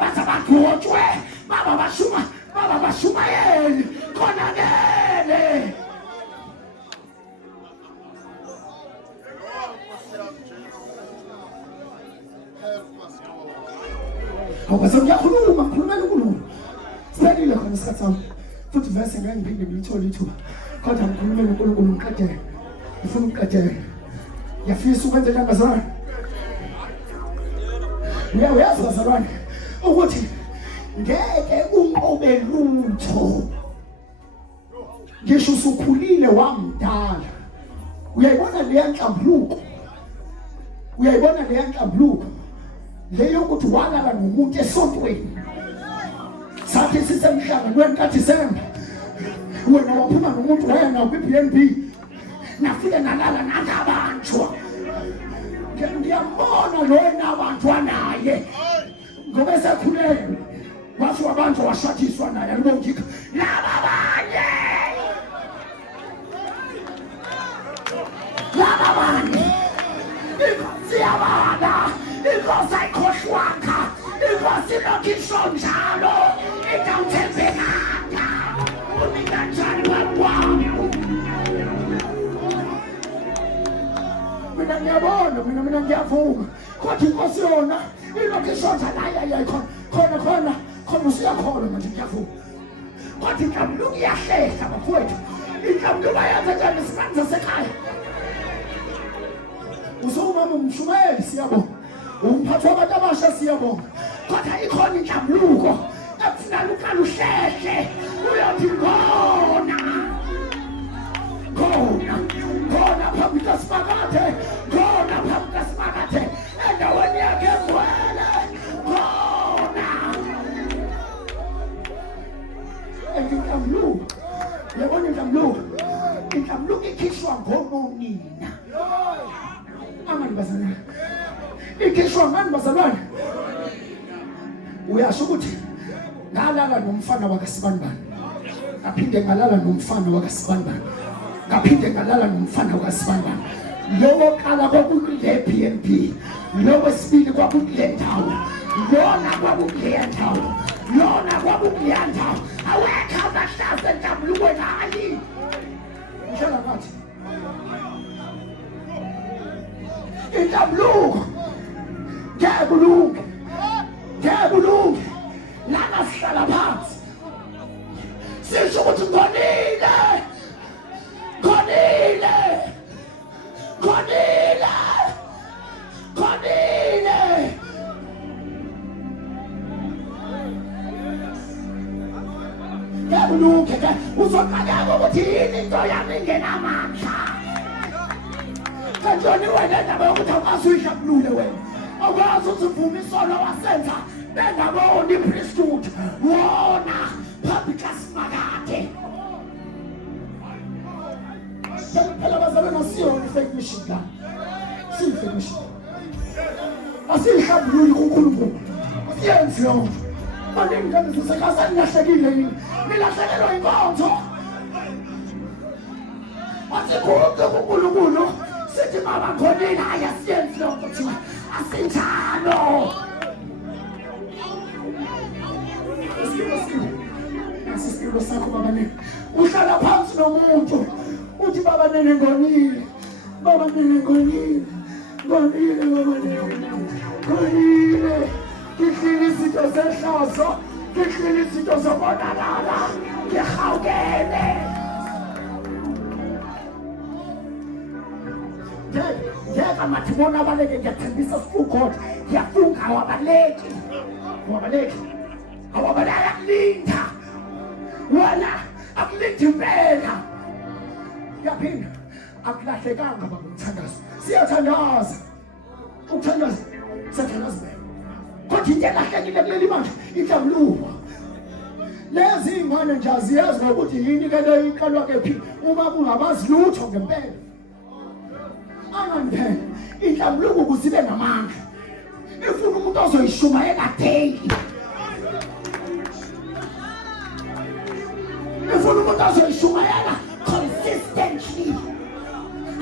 baza bagcotshwe baba bashumayeli konakele awubaze ngiyakhuluma ngikhulumela uNkulunkulu sibekile khona isikhathi sami futhi vese ngeke ngiphinde ngiyithole ithuba kodwa ngikhulumela uNkulunkulu ngifuna ukuqedela ngiyafisa ukwenza intambazana Uyawazi bazalwane ukuthi ngeke unqobe lutho ngisho usukhulile wamdala. Uyayibona leya nhlambuluko leyo ukuthi walala nomuntu esontweni sathi sisemhlanganweni kaDisemba wena waphuma nomuntu waya nawo kwi-BNB nafike nalala nangabanjwa. Ngiyambona loyo nabanjwa naye ngoba esekhulele wathi wabanjwa washwathiswa naye alibongika laba abanye siyabana inkosi ayikhohlwanga inkosi lokisho njalo ingawuthembekanga unikanjani wami. Mina ngiyabona mina ngiyavuma kodwa inkosi yona ilokisho njalo khona usiyakholwa manje ngiyavuma kodwa inhlambuluko iyahlehla bafowethu. Inhlambuluko ayenza njani isikhathi sasekhaya usomama umshumayeli siyabonga umphathi wabantu abasha siyabonga kodwa ikhona inhlambuluko ekufuna uqala uhlehle uyothi khona phambi kaSimakade endaweni yakhe egcwele khona inhlambuluko. Yabona inhlambuluko ikhishwa ngonina amani bazalwane ikhishwa ngani bazalwane. Uyasho ukuthi ngalala nomfana wakaSibanibani ngaphinde ngalala nomfana wakaSibanibani ngaphinde ngalala nomfana wakaSibanibani. Lowo qala kwakule BNB lowo sibili kwakule ndawo lona kwakule ndawo lona kwakule ndawo awekho abahlase enhlambulukweni hali ngisho ngathi inhlambuluko ngiyabulunga lana sihlala phansi sisho ukuthi ngonile ngiyabulunga uzoqala ukuthi yini into yami ingenamandla kanjani wena ndaba yokuthi awukwazi uyihlambulule wena awukwazi ukuthi uvume isono wasenza bengaboni priesthood wona phambi kaSimakade. Phela bazalwane asiyona i-fake mission la siyi-fake mission asiyihlambululi kuNkulunkulu asiyenzi yonke. Baningi ngane sisekhasa nilahlekile yini nilahlekelwa inkonzo asikude kuNkulunkulu sithi baba ngonile hayi asiyenzi yonke kuthiwa asinjalo. Isipilo sakho baba nene uhlala phansi nomuntu uthi baba nene ngonile ngihlile izinto zehloso ngihlile izinto zobonakala ngihawukele ngeka mathi bona abaleke ngiyathembisa sifukhona ngiyafunga awabaleki akulinda wena akulinda impela yaphinda akulahlekanga baba umthandazo siyathandaza ukuthandaza siyathandaza kodwa into elahlekile kuleli manje inhlambuluko. Lezi ingane nje aziyazi ukuthi yini ke le iqalwa kephi uma kungabazi lutho ngempela. Angani inhlambuluko kuzibe namandla ifuna umuntu ozoyishumayela daily ifuna umuntu ozoyishumayela consistently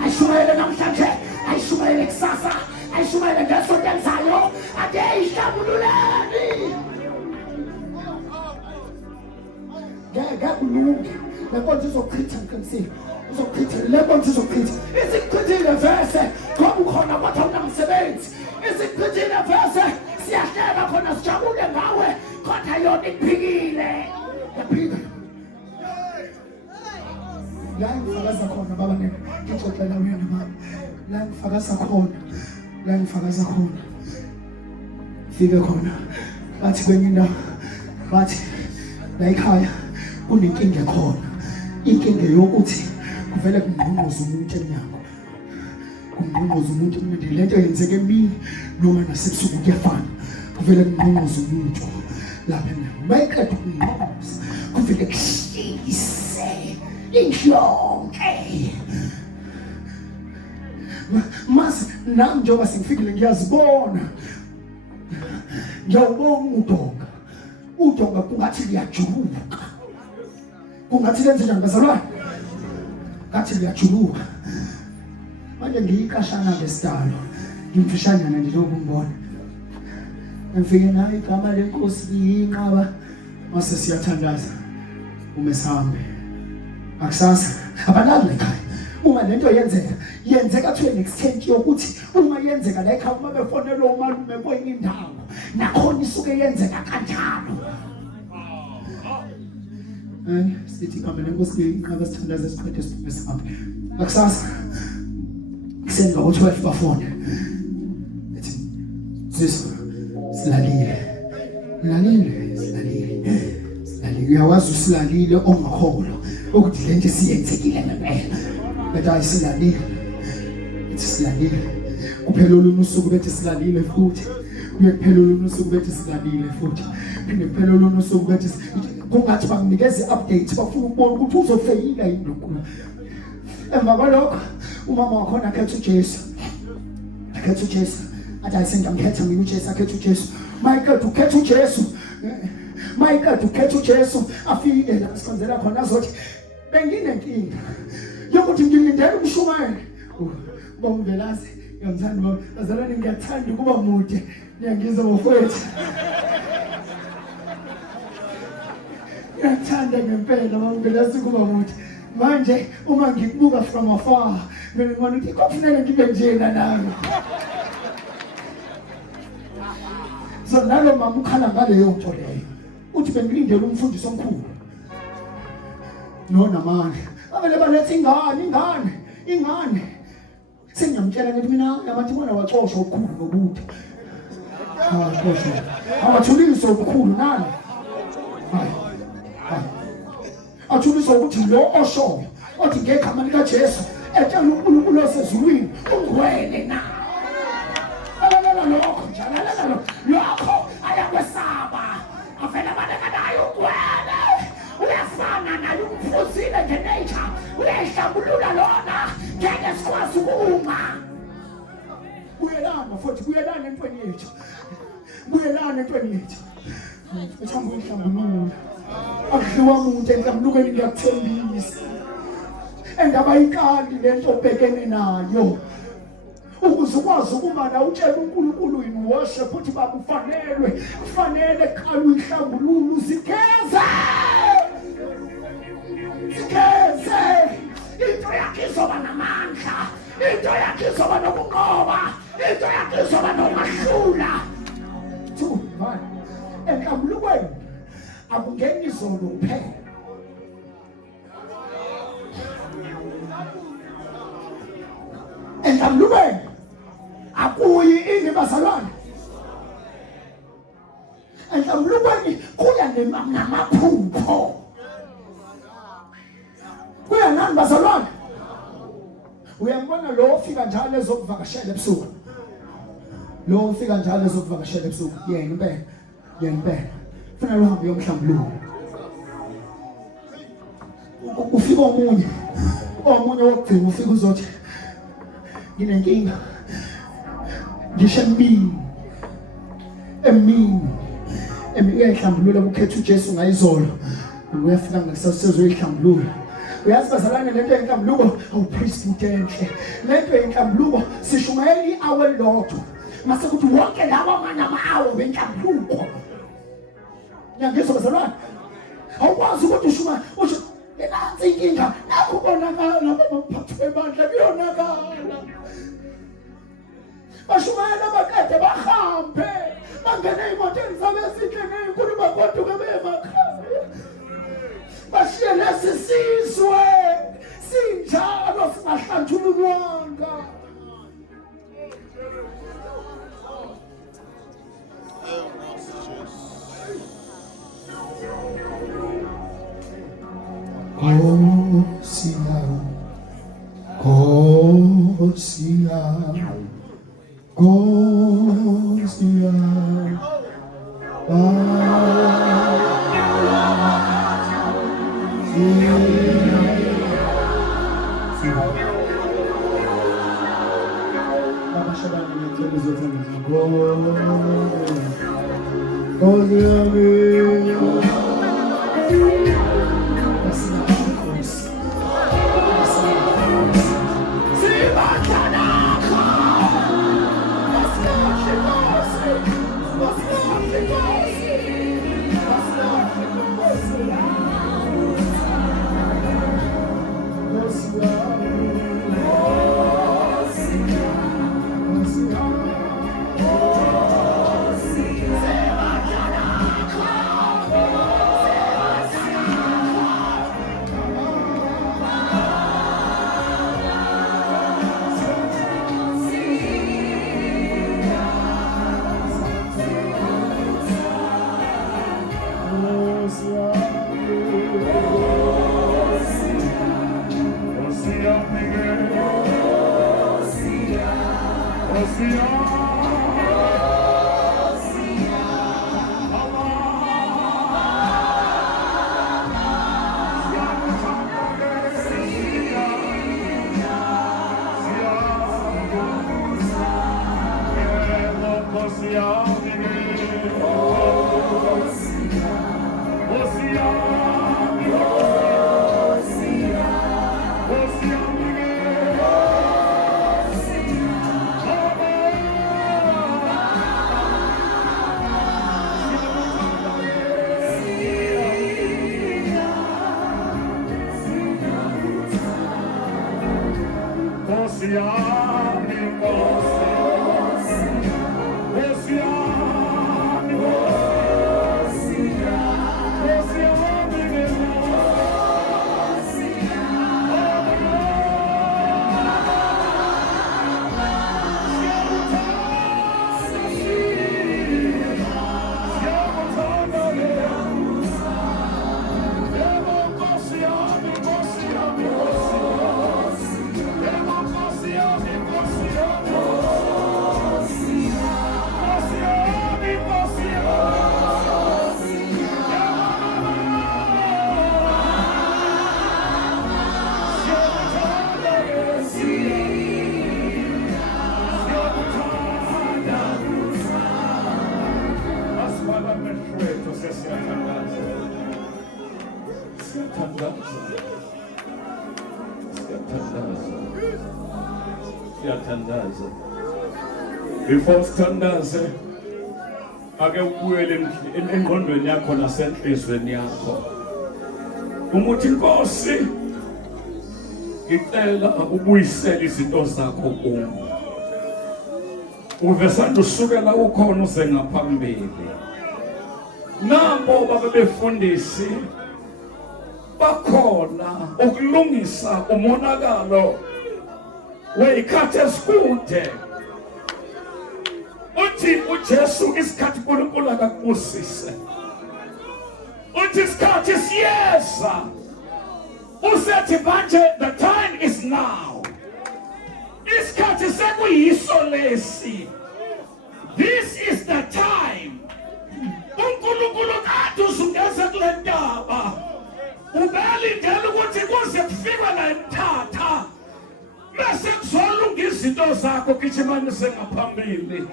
ayishumayele namhlanje ayishumayele kusasa ayishumayele ngesonto elizayo ade ihlambululeni ngeke lekonto izochitha ngiqinisile uzochitha lekonto izochitha isichithile vese ngoba ukhona kodwa unamsebenzi isichithile vese siyahleka khona sijabule ngawe kodwa yona iphikile yaphika la ngifakaza khona baba nene ngixoxela wena mama la ngifakaza khona fike khona bathi kwenye indawo bathi la ekhaya kunenkinga khona inkinga yokuthi kuvele kungqongqoza umuntu eminyango kungqongqoza umuntu emini lento yenzeke emini noma nasebusuku kuyafana kuvele kungqongqoza umuntu lapha emnyango mayekade kungqongqoza kuvele kushise inhlonke mas nami njengoba sengifikile ngiyazibona ngiyawubona udonga kungathi liyajuluka kungathi lenze njani bazalwane ngathi liyajuluka manje ngiyikashana ngesidalo ngimfishanyana nje lokhu ngibona ngifike naye igama lenkosi liyinqaba mase siyathandaza umesambe akusasa abanali ekhaya uma lento yenzeka to an extent yokuthi uma yenzeka la ekhaya uma befonela umalume kwenye indawo nakhona isuke yenzeka kanjalo sithi igama lenkosi liyinqaba sithandaza siqede umesambe akusasa kusenga ngo-12 bafona ethi ziso silalile uyawazi usilalile ongakholwa ukuthi le nto siyenzekile ngempela bethi ayisilalile ithi silalile kuphela olunye usuku bethi silalile futhi kuphela olunye usuku bethi silalile futhi phinde kuphela olunye usuku bethi kungathi banginikeze i-update bafuna ukubona ukuthi uzofeyila yini lokhu emva kwalokho umama wakhona akhetha uJesu athi ayisengiyamkhetha mina uJesu akhetha uJesu mayekade ukhetha uJesu afike la sikhonzela khona azothi benginenkinga yokuthi ngilindele umshumayeli bomvelazi ngiyamthanda bazalwane ngiyathanda ukuba mude ngiyangizwa ngofethu ngiyathanda ngempela bomvelazi ukuba mude manje uma ngikubuka from afar ngibona ukuthi kufanele ngibe njena nami so nalo mama ukhala ngaleyo nto leyo uthi bengilindele umfundisi omkhulu nona manje abele balethe ingane sengiyamtshela ukuthi mina yabantu bona waxoshwa okukhulu nobude abathuliso okukhulu nani athuliso ukuthi lo oshoyo othi ngegama likaJesu etshela uNkulunkulu osezulwini ungwele na lokho ayakwesaba avela abanekanayo ugwele uyafana naye umfuzile nge-nature uyayihlambulula lona ngeke sikwazi ukuma buyelana entweni yethu ethamba uyihlambulula akudliwa muntu enhlambulukweni ngiyakuthembisa engabayikali lento obhekene nayo ukuze ukwazi ukuba na utshela uNkulunkulu in worship ukuthi kufanele qala uyihlambulule uzigeze into yakhe izoba namandla into yakhe izoba nokunqoba into yakhe izoba nomahlula 2 1 enhlambulukweni akungeni izolo kuphela enhlambulukweni akuyi ini bazalwane enhlambulukweni kuya namaphupho kuya nani bazalwane uyambona lo ofika njalo ezokuvakashela ebusuku yena impela kufanele uhambe uyomhlambulula ufika omunye wokugcina ufika uzothi nginenkinga ngisho emini uyayihlambulula ukhetha uJesu ngayizolo uyafika ngasezoyihlambulula uyazi bazalwane lento yenhlambuluko awupriest enhle lento yenhlambuluko sishumayela i-hour lodwa mase kuthi wonke lawa ama-hour wenhlambuluko ngiyangizwa bazalwane awukwazi ukuthi usho nansi inkinga nakho konakala baphathi bebandla kuyonakala bashumayela bakade bahambe bangene ey'motweni zabo ezinhle ney'nkulu bagoduke bemakhaya bashiye lesi sizwe sinjalo singahlanjululwanga Before sithandaze ake ubuyele engqondweni yakho nasenhlizweni yakho umuthi Nkosi ngicela ubuyisele izinto zakho kuwe uvesanda usukela ukhona uze ngaphambili nambo babefundisi bakhona ukulungisa umonakalo weyikhathi esikude uthi uJesu isikhathi uNkulunkulu akakubusise uthi isikhathi siyeza usethi manje the time is now isikhathi sekuyiso lesi this is the time uNkulunkulu kade uzungeza kule ndaba ubelindele ukuthi kuze kufikwe la emthatha bese kuzolunga izinto zakho gijimani sengaphambili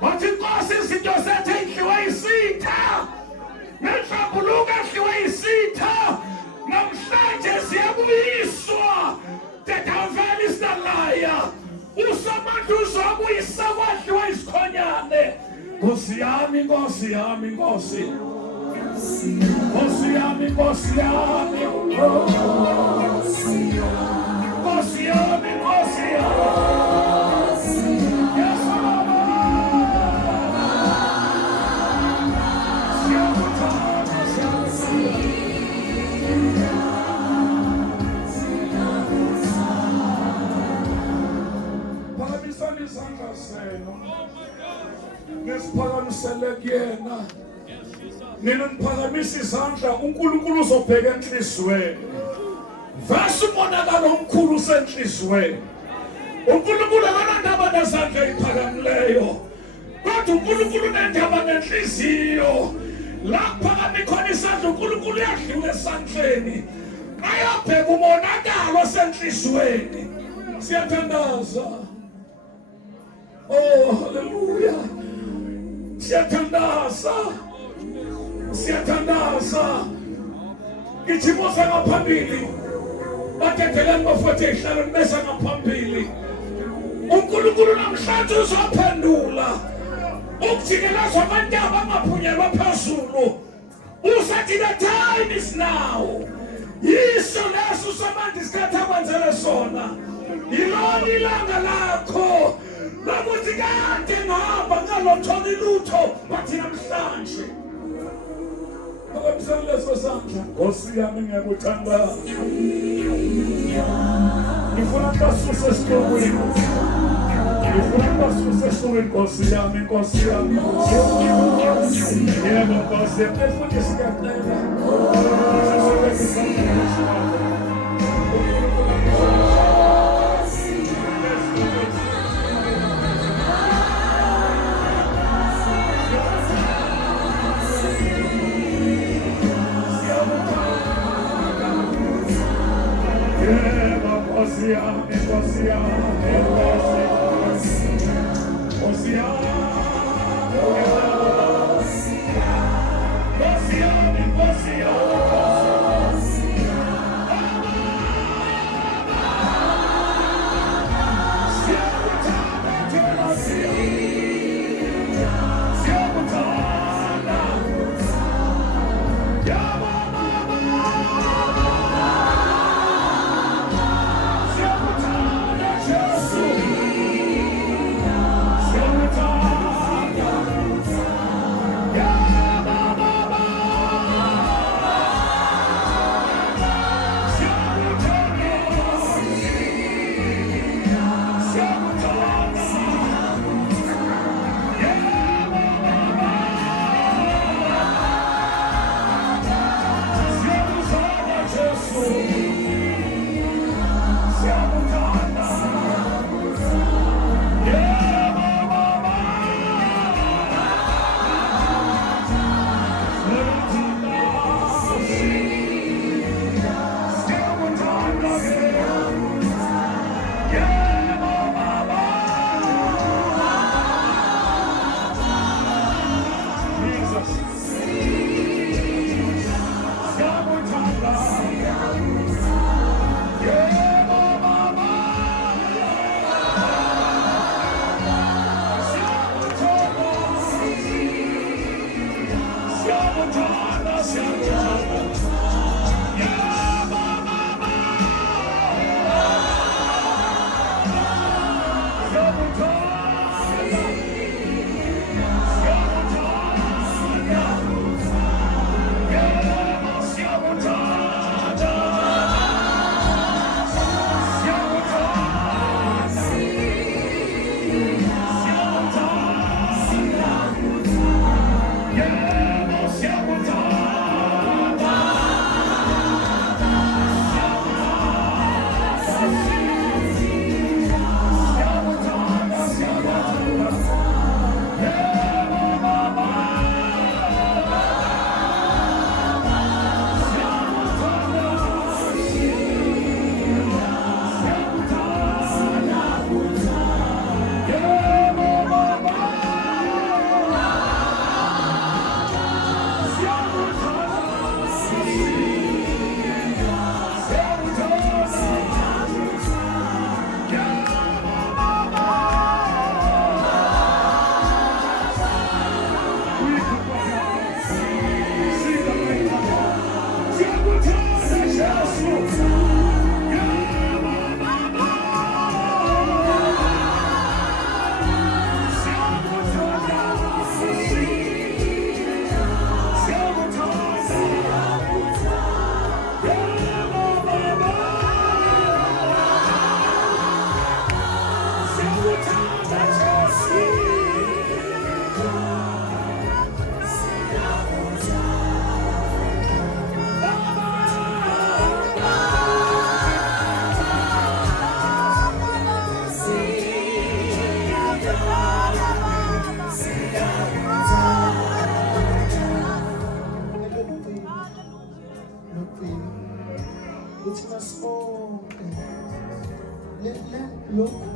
bathi Nkosi izinto zethu idliwe isitha nenhlambuluko edliwe isitha namhlanje siyabuyiswa the devil is the liar usamandla uzobuyisa kwadliwe isikhonyane Nkosi yami Nkosi yami Nkosi Nkosi yami Nkosi yami Nkosi yami Nkosi phakamisani izandla zenu nesiphakamisele kuyena nina niphakamisa izandla uNkulunkulu uzobheka enhliziyweni vasa umonakalo omkhulu usenhliziyweni. uNkulunkulu akanandaba nezandla eziphakamileyo, kodwa uNkulunkulu unendaba nenhliziyo. Lapha kami khona isandla uNkulunkulu uyadlula esandleni ayobheka umonakalo osenhliziyweni. Siyathandaza. Oh haleluya. Siyathandaza. Ngithimusa ngaphambili bathethelani bafowethu ehlalweni bese ngaphambili. uNkulunkulu namhlanje uzophendula ukujikelezwa kwentaba angaphunyelwa phezulu. Usathi the time is now. Yiso leso samanje isikhathi akwenzele sona. Yilona ilanga lakho lokuthi kade ngihamba ngalothola ilutho bathi namhlanje akamsana leso sandla. Nkosi yami ngiyakuthanda, ngifuna ukubasusa esihlokweni, Nkosi yami, Nkosi yami. Yebo Nkosi yami, efuna isikhathela Yes.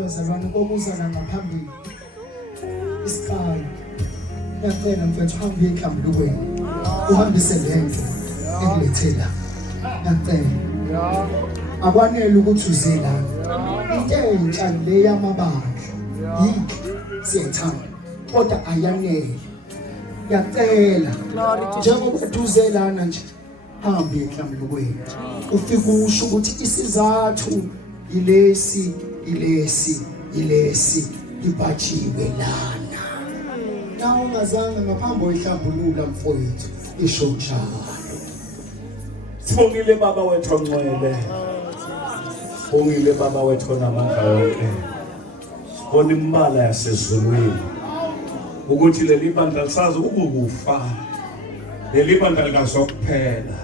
bazalwane kokuzana ngaphambili isiqalo ngiyacela mfethu uhambe ehlambulukweni uhambise lento ekulethela ngiyacela akwanele ukuthi uze la into entsha le yamabandla siyethanda kodwa ayanele ngiyacela njengoba duze lana nje hambe ehlambulukweni ufike usho ukuthi isizathu ilesi ibatshiwe lana na ungazange ngaphambi kokuhlambuluka mfowethu isho njalo. Sibongile baba wethu ongcwele. Sibongile baba wethu onamandla wonke. Sibona imbala yasezulwini ukuthi leli bandla lisazi ukukufa. Leli bandla likazokuphela.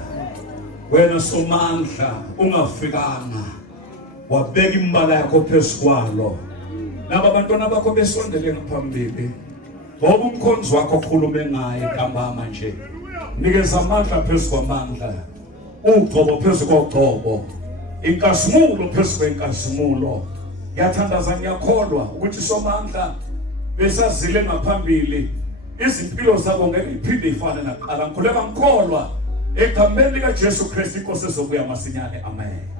Wena somandla ungafikanga wabeka imbala yakho phezulu. Laba bantwana bakho besondele ngaphambili. Ngoba umkhonzi wakho okhulume ngaye ntambama nje. Nikeza amandla phezulu kwamandla. Ugcobo phezulu kogcobo. Inkazimulo phezulu kwenkazimulo. Ngiyathandaza ngiyakholwa ukuthi somandla besazile ngaphambili. Izimpilo zabo ngeke iphinde ifane naqala. Ngikhuleka ngikholwa egameni likaJesu Kristu inkosi ezobuya masinyane. Amen.